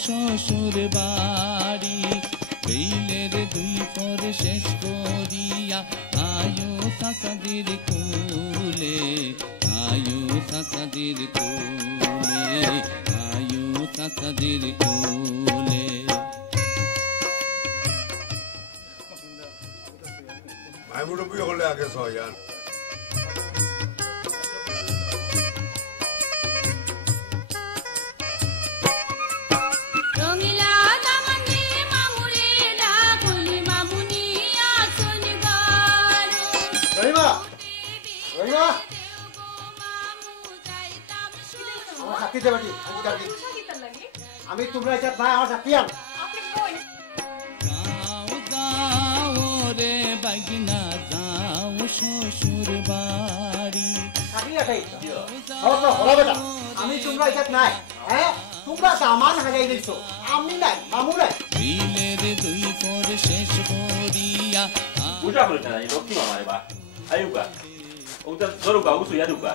শ্বশুর বাড়ি বেইলের দুই পর শেষ করিয়া আয়ু সাসাদির কুলে, আয়ু সাসাদির কুলে, আয়ু সাসাদির কুলে। ভাই মুরব্বী হলে আগে সয়ান আমি তোমরা এটা ভাই আমার সাথে আন। রে বাগিনা যাও শ্বশুর বাড়ি। আমি তোমরা এটা নাই, হ্যাঁ তোমরা দামান হারাই দিছো, আমি নাই, মামু নাই। বিলের দুই পর শেষ করিয়া বুঝা করে না এই লক্ষ্মী মামারে বা আয়ুকা ওটা ধরুকা উসু ইয়াদুকা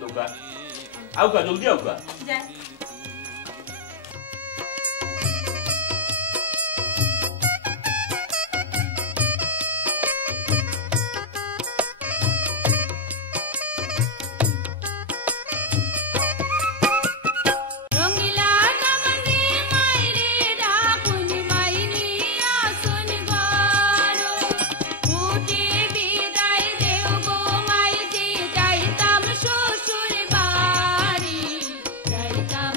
দুকা আউকা জলদি আউকা যা। যাইতাম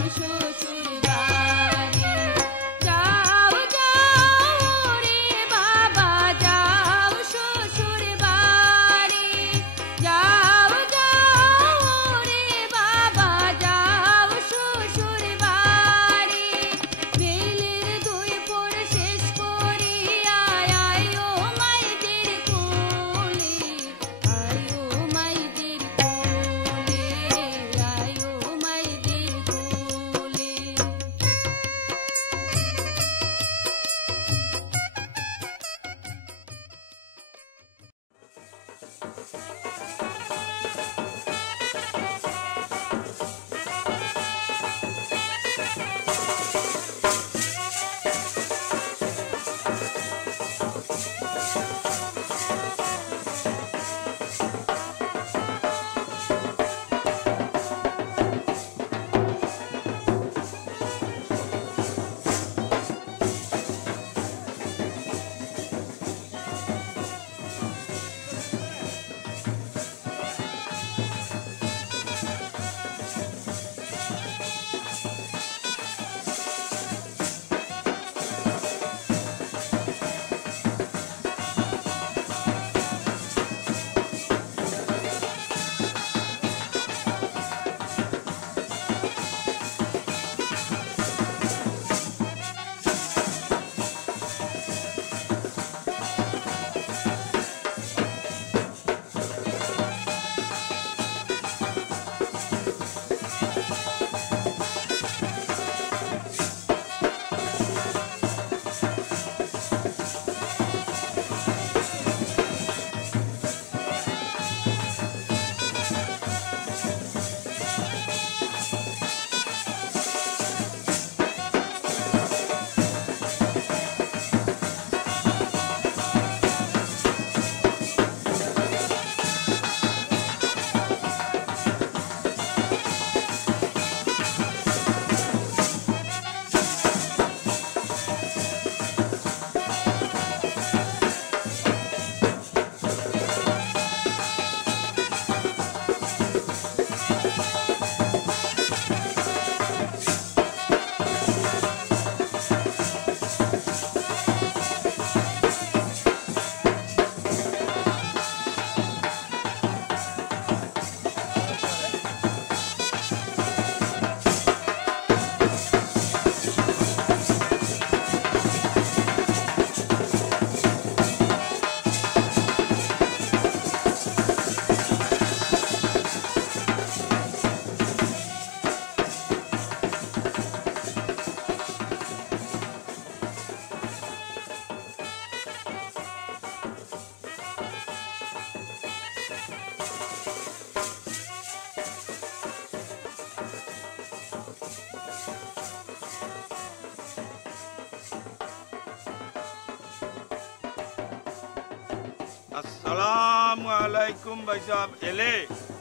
আসসালামু আলাইকুম ভাই সাহেব এলে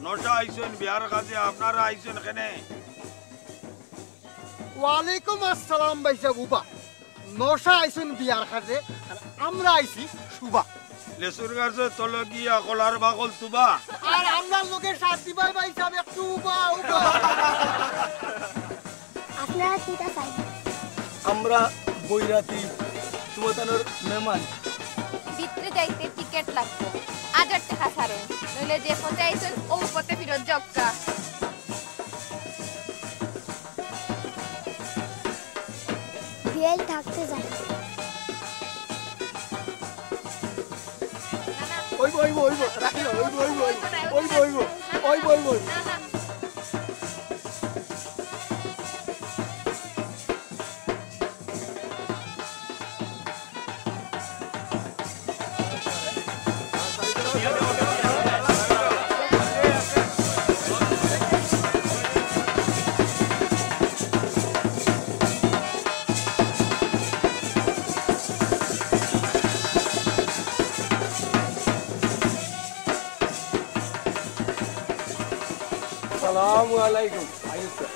নটা আইছেন বিয়ার কাজে আপনারা আইছেন এখানে ওয়ালাইকুম আসসালাম ভাই সাহেব উবা নশা আইছেন বিয়ার কাজে আর আমরা আইছি সুবা লেসুর গাছে তলে গিয়া কলার বাকল তুবা আর আমরা লোকের শান্তি ভাই ভাই সাহেব একটু উবা উবা আপনারা কিটা চাই আমরা বৈরাতি তোমাদের মেহমান ভিতরে যাইতে টিকেট লাগবে 1000 টাকা ছাড়ো নইলে যে পথে আইছেন ও পথে ফিরত জক্কা বিয়েল থাকতে যাই ওইবো ওইবো ওইবো রাখি না ওইবো ওইবো ওইবো ওইবো ওইবো ওইবো আসসালামু আলাইকুম আইসা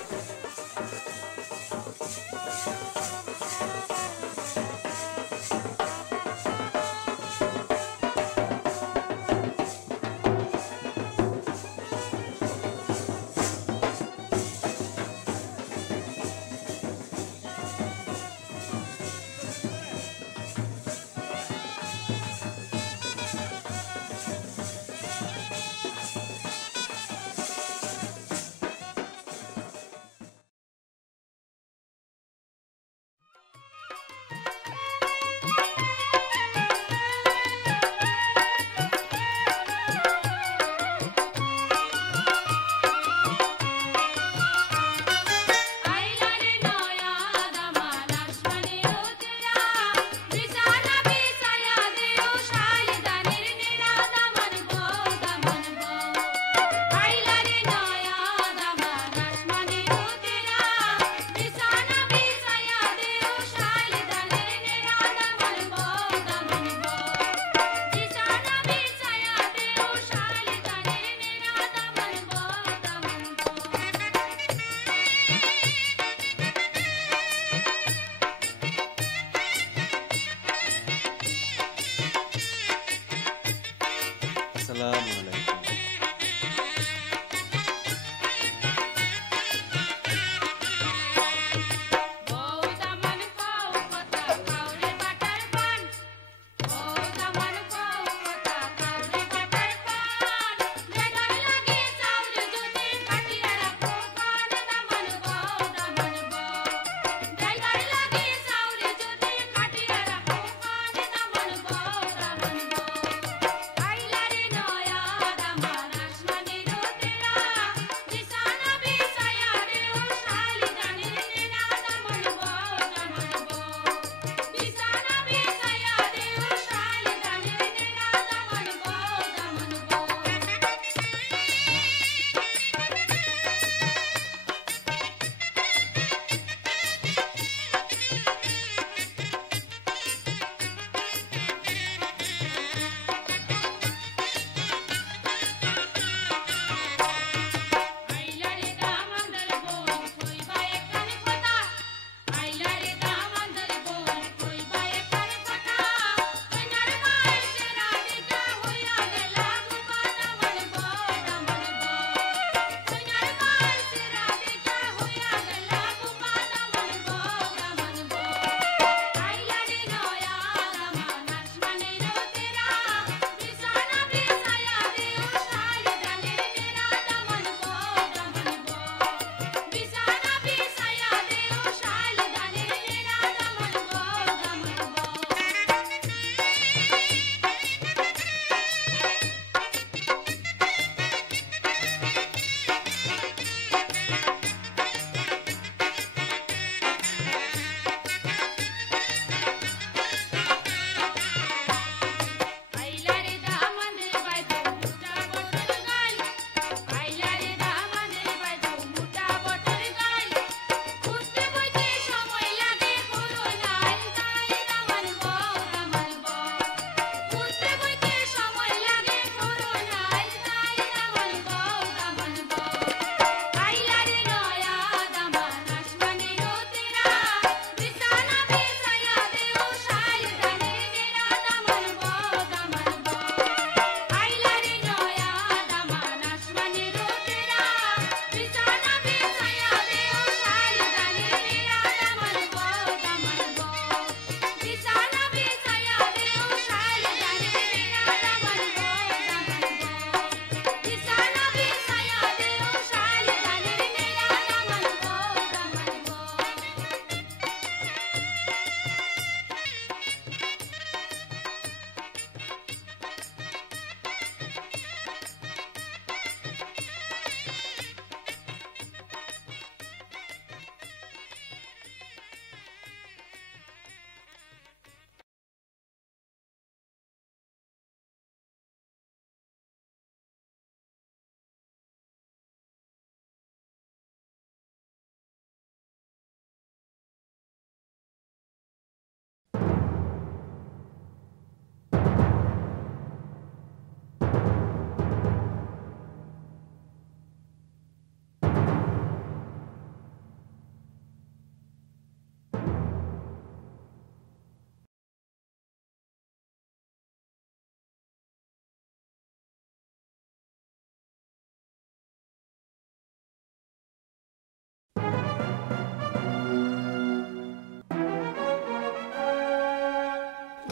আসসালামু আলাইকুম আইলা রে নয়া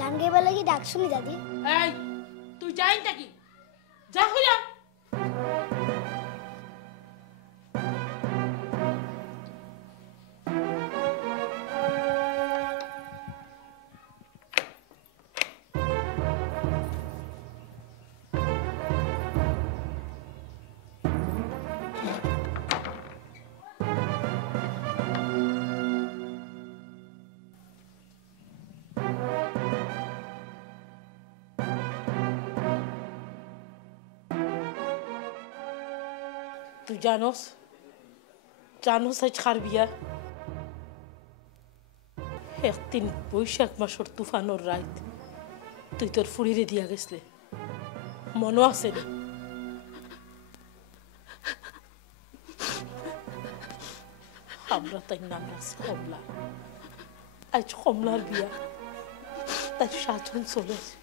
গান গাইবার লাগি ডাক শুনি দাদি। এই তুই যাই নাকি যা হইয়া তুই জানোস জানোস আজ খার বিয়া একদিন বৈশাখ মাসের তুফানোর রাত তুই তোর ফুড়িরে দিয়া গেছলে মনে আছে না আমরা তাই নাম রাখছি কমলা আজ কমলার বিয়া তাই সাজন চলেছে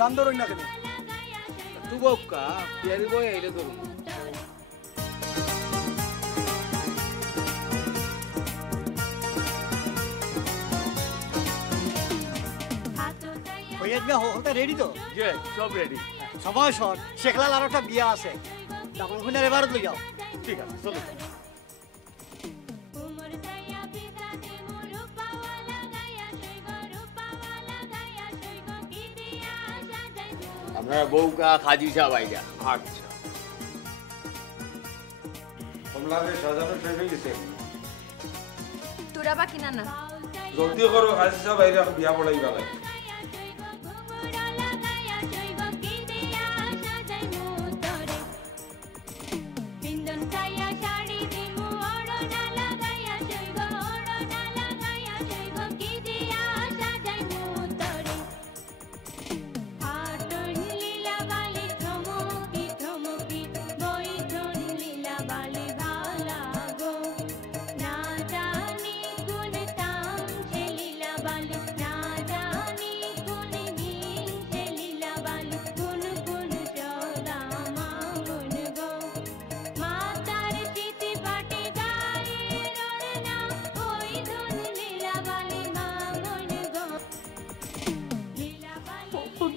গান ধরুন না কেন তু বউকা বিয়ারি বই আইলে ধরুন হলটা রেডি তো যে সব রেডি সময় শট শেখলাল আর একটা বিয়া আছে তখন খুনের এবার লই যাও ঠিক আছে চলো আপনার বউকা খাজি সাহেব আইয়া আচ্ছা কমলাকে সাজানো শেষ হয়ে গেছে তোরা বাকি না না জলদি করো খাজি সাহেব আইরা বিয়া পড়াইবা লাগে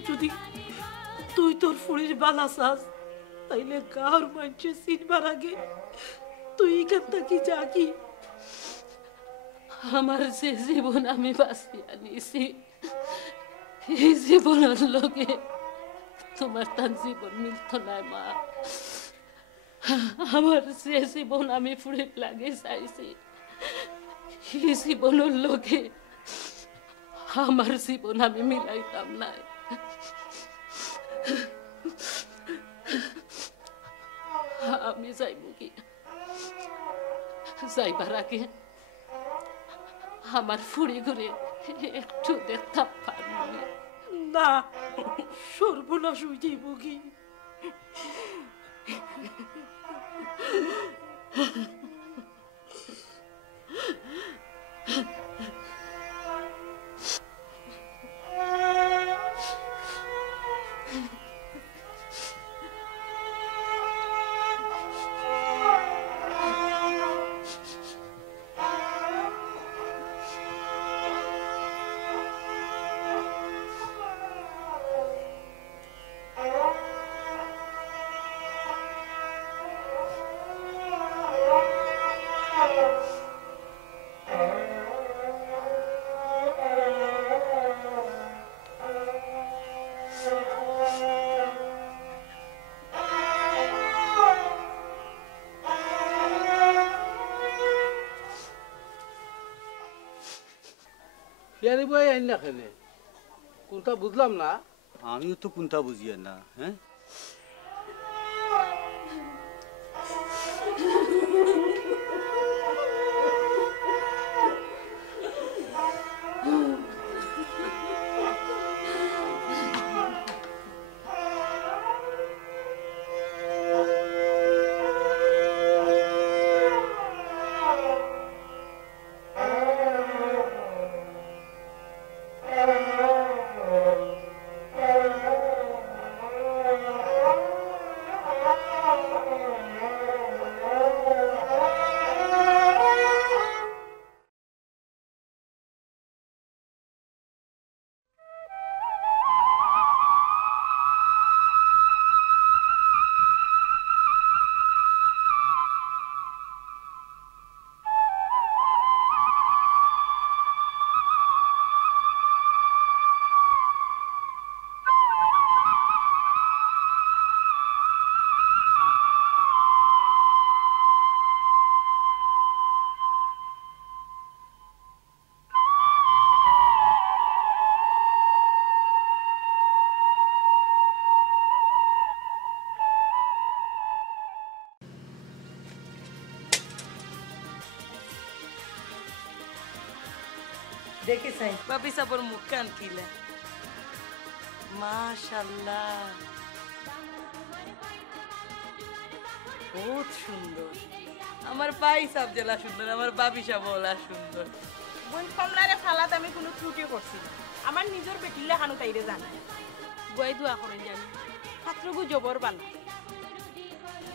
যদি তুই তোর ফুড়ির বালা চাস তাইলে গাঁর মানুষে চিনবার আগে তুই এখান থেকে যাকি আমার যে জীবন আমি বাঁচিয়ে নিয়েছি এই জীবনের লোকে তোমার তার জীবন মিলত না মা আমার যে জীবন আমি ফুড়ে লাগে চাইছি এই জীবনের লোকে আমার জীবন আমি মিলাইতাম না আমি যাইব কি যাইবার আগে আমার ফুড়ি ঘুরে একটু দেখতাম পারবি না সর্বনাশ হয়ে যাইব কি বিয়ানি বই আইন না কেনে কোনটা বুঝলাম না। আমিও তো কোনটা বুঝি না। হ্যাঁ দেখে চাই বাপি সাপর মুখ কান কিলা মাশাআল্লাহ বহুত সুন্দর। আমার পাই সাপ জেলা সুন্দর, আমার বাপি সাপ ওলা সুন্দর। বোন কমলারে ফালাত আমি কোনো ত্রুটি করছি না। আমার নিজের বেটির লেখানো তাইরে জানি বই দোয়া করেন জানি ছাত্রগু জবর বানা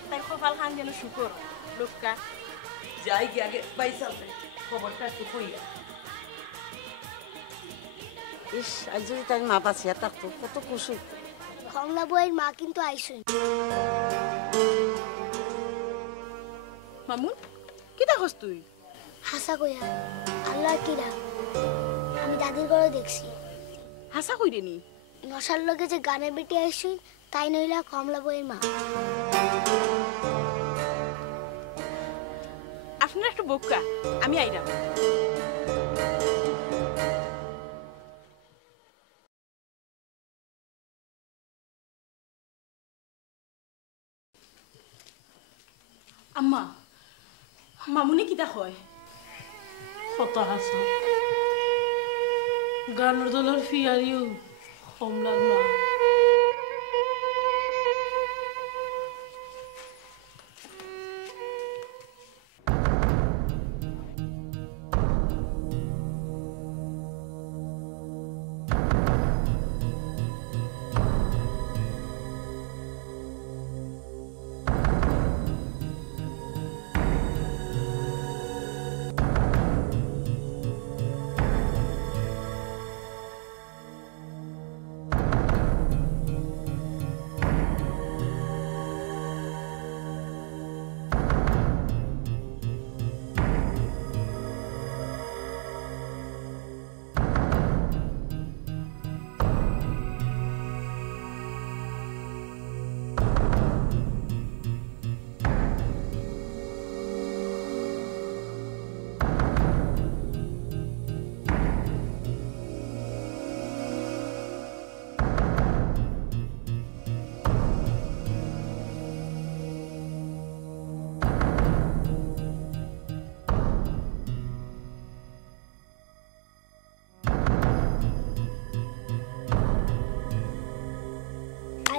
তার কপাল খান যেন শুকর লোকটা যাই কি আগে পাই সাপে খবরটা একটু কইয়া। ইস আজ যদি তাই মা বাঁচিয়া থাকতো কত খুশি। কমলা বইয়ের মা কিন্তু আইসুন। মামুন কি দেখছ তুই? হাসা কইয়া আল্লাহ কিরা আমি দাদির ঘরে দেখছি। হাসা কইরে নি নশার লগে যে গানে বেটি আইসুন তাই নইলা কমলা বইয়ের মা। আপনার একটু বোকা আমি আইরাম। আম্মা মামুনি কিতা হয়? কথা হাসা গানের দলের ফিয়ারিও কমলার মা।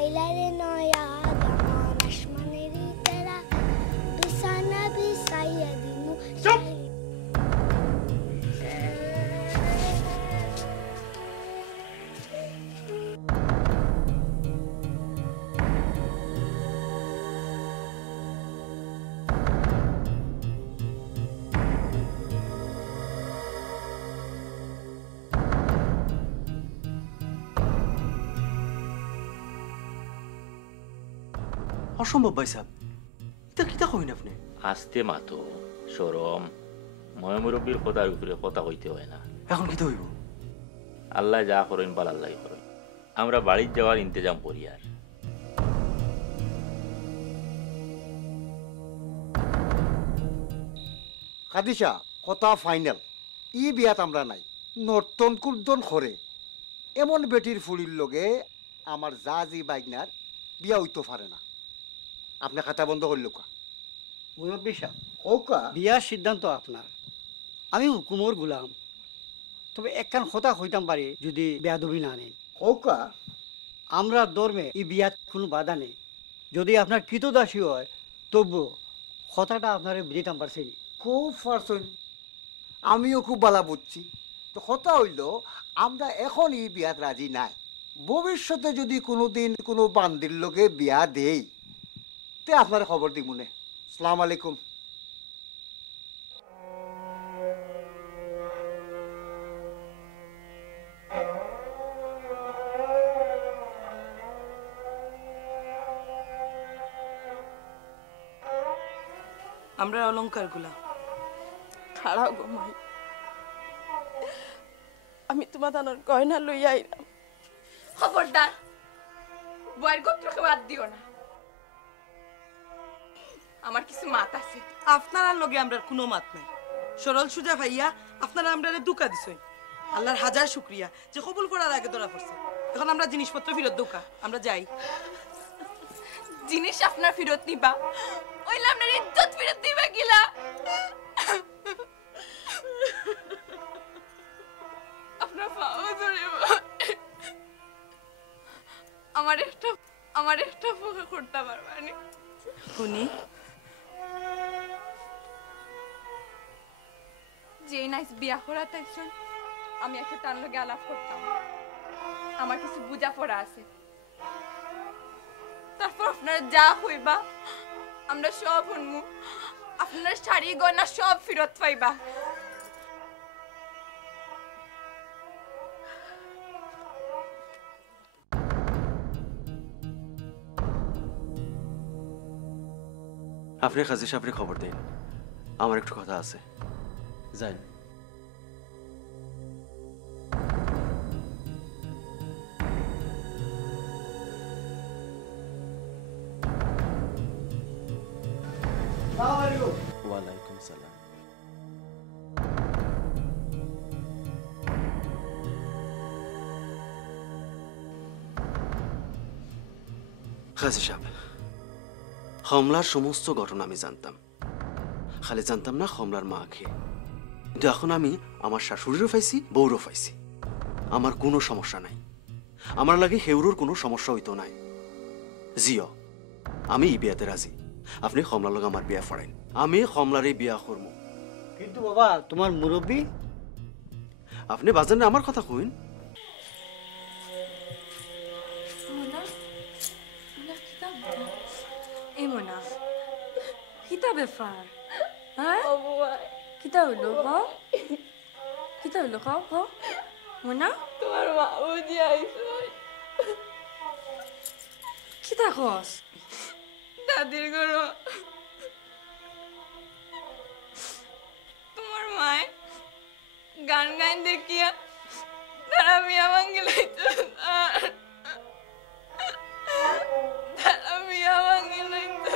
আইলারে নয়া দামান আসমানেরই তেরা দুসানা বিসাইয়া দিমু। চুপ অসম্ভব ভাই সাহেব, এটা কিতা কইন আপনি? আস্তে মাতো সরম ময়মুরব্বীর কথার উপরে কথা কইতে হয় না। এখন কিতা হইব? আল্লাহ যা করেন বাল আল্লাহ করেন। আমরা বাড়ির যাওয়ার ইন্তজাম করি। আর খাদিসা কথা ফাইনাল, ই বিয়াত আমরা নাই। নর্তন কুর্দন করে এমন বেটির ফুড়ির লগে আমার জাজি বাইকনার বিয়া হইতে পারে না। আপনি খাতা বন্ধ করল কা মুরব্বী সাহেব ওকা বিয়ার সিদ্ধান্ত আপনার, আমি হুকুমর গুলাম। তবে একখান কথা হইতাম পারি যদি বেয়াদবি না নেন। ওকা আমরা ধর্মে এই বিয়াত কোনো বাধা নেই। যদি আপনার কৃতদাসী হয় তবু কথাটা আপনার দিতাম পারছি। খুব পারছেন, আমিও খুব বালা বুঝছি। তো কথা হইল আমরা এখন এই বিয়াত রাজি নাই। ভবিষ্যতে যদি কোনোদিন কোনো বান্দির লোকে বিয়া দেই তে আপনার খবর দিব মনে। আসসালামু আলাইকুম। আমরা অলংকার গুলা খাড়াও গো মাই, আমি তোমার দানোর গয়না লইয়া আইলাম। খবরদার বয়ের গোত্রকে বাদ দিও না। আমার কিছু মাত আছে। আপনার লগে আমরা কোনো মাত নাই। সরল সুজা ভাইয়া আপনারা আমরা দুকা দিছই। আল্লাহর হাজার শুক্রিয়া যে কবুল করার আগে ধরা পড়ছে। এখন আমরা জিনিসপত্র ফেরত দৌকা, আমরা যাই। জিনিস আপনার ফেরত নিবা, ওইলে আপনার ইজ্জত ফেরত দিবা গিলা। আপনার পাও ধরে আমার একটা পোকা করতে পারবানি। শুনি যে নাইস বিয়া করা তাইছুন আমি একটা তার লগে আলাপ করতাম। আমার কিছু বুঝা পড়া আছে। তারপর আপনারা যা হইবা আমরা সব শুনমু। আপনার শাড়ি গয়না সব ফেরত পাইবা। আপনি কাজী সাহেবরে খবর দিন, আমার একটু কথা আছে। যাই। ওয়ালাইকুম সালাম। কাজী সাহেব, কমলার সমস্ত ঘটনা আমি জানতাম। খালি জানতাম না কমলার মা কে। কিন্তু এখন আমি আমার শাশুড়িরও পাইছি, বউরও পাইছি। আমার কোনো সমস্যা নাই। আমার লাগে হেউরোর কোনো সমস্যা হইতো নাই। জিও, আমি এই বিয়াতে রাজি। আপনি কমলার লগে আমার বিয়া পড়াইন, আমি কমলারই বিয়া করব। কিন্তু বাবা তোমার মুরব্বী। আপনি বাজার না আমার কথা কইন। মোনা কিতা ব্যাপার? হ্যাঁ কিতা হইল? কিতা হইল? খাও মোনা। তোমার মা বুঝি আইসো। কিতা কস? দাদির গরো তোমার মায় গান গাইন দেখিয়া তারা বিয়া ভাঙ্গি লইতো। তারা বিয়া ভাঙ্গি লইতো।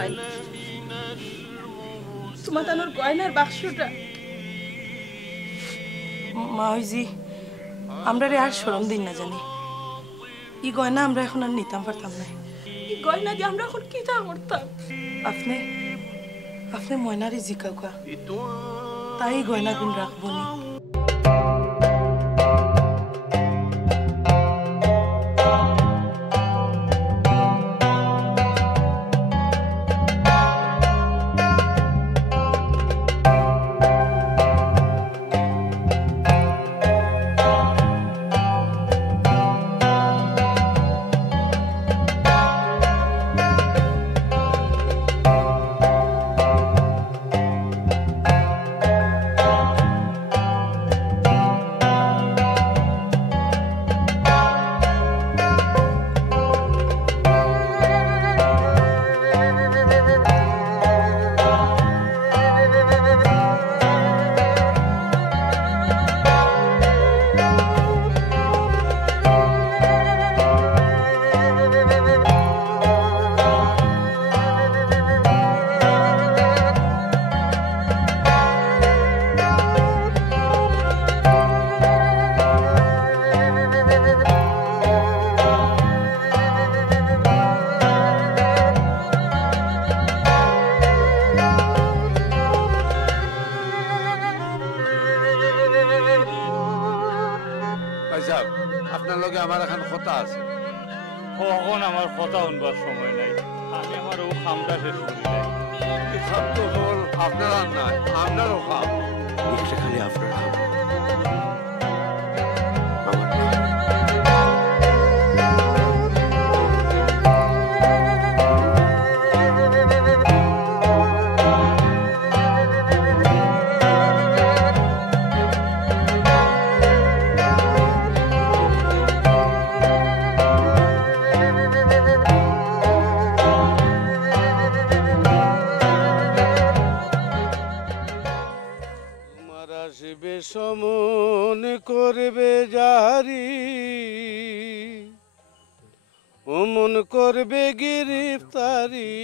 মাই তোমার তানোর গয়নার বাক্সটা মা হইজি আমরা রে আর শরম দিন না জানি এই গয়না আমরা এখন আর নিতাম পারতাম না এই গয়না দিয়ে আমরা এখন কি তা করতাম আপনি আপনি ময়নারে জিকাউকা তাই গয়না গুণ রাখবো নি আপনার লগে আমার এখন কথা আছে কখন আমার কথা শুনবার সময় নাই আমি আমার ও খামটা শেষ করি নাই খাম তো হল আপনার আর নাই আপনারও খাম একটা খালি আপনার খাম সমন করবে যারি অমন করবে গিরিফতারি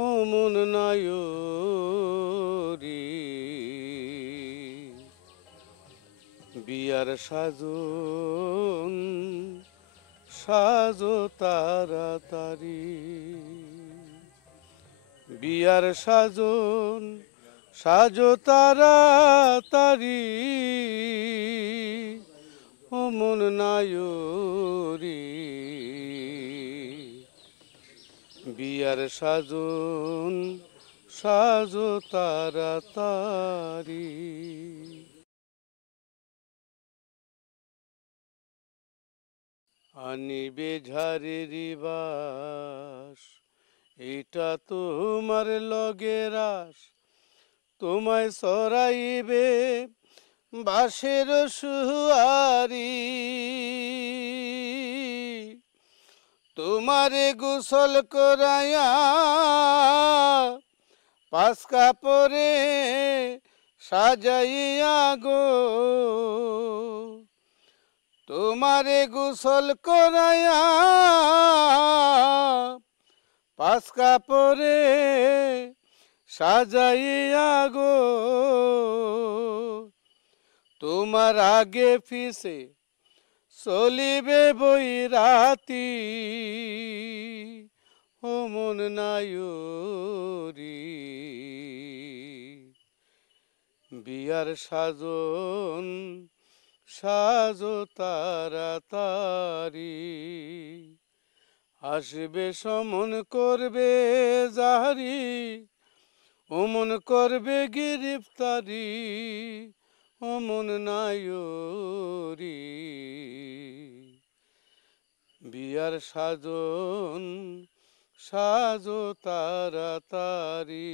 অমন নায়রি বিয়ার সাজন সাজো তাড়াতাড়ি বিয়ার সাজন সাজো তাড়াতাড়ি অমন নায়রি বিয়ার সাজন সাজো তাড়াতাড়ি আনিবে ঝাড়েরি বাস এটা তোমার লগের আস তোমায় সরাইবে বাঁশের সুয়ারি তোমারে গোসল করাইয়া পাঁচ কাপড়ে সাজাইয়া গো তোমারে গোসল করাইয়া পাঁচ কাপড়ে সাজাইয়া গো তোমার আগে পিছে চলিবে বৈরাতি অমন নায়রি বিয়ার সাজন সাজো তাড়াতাড়ি আসবে সমন করবে জাহারি অমন করবে গিরিফতারি অমন নায়রি বিয়ার সাজন সাজো তাড়াতাড়ি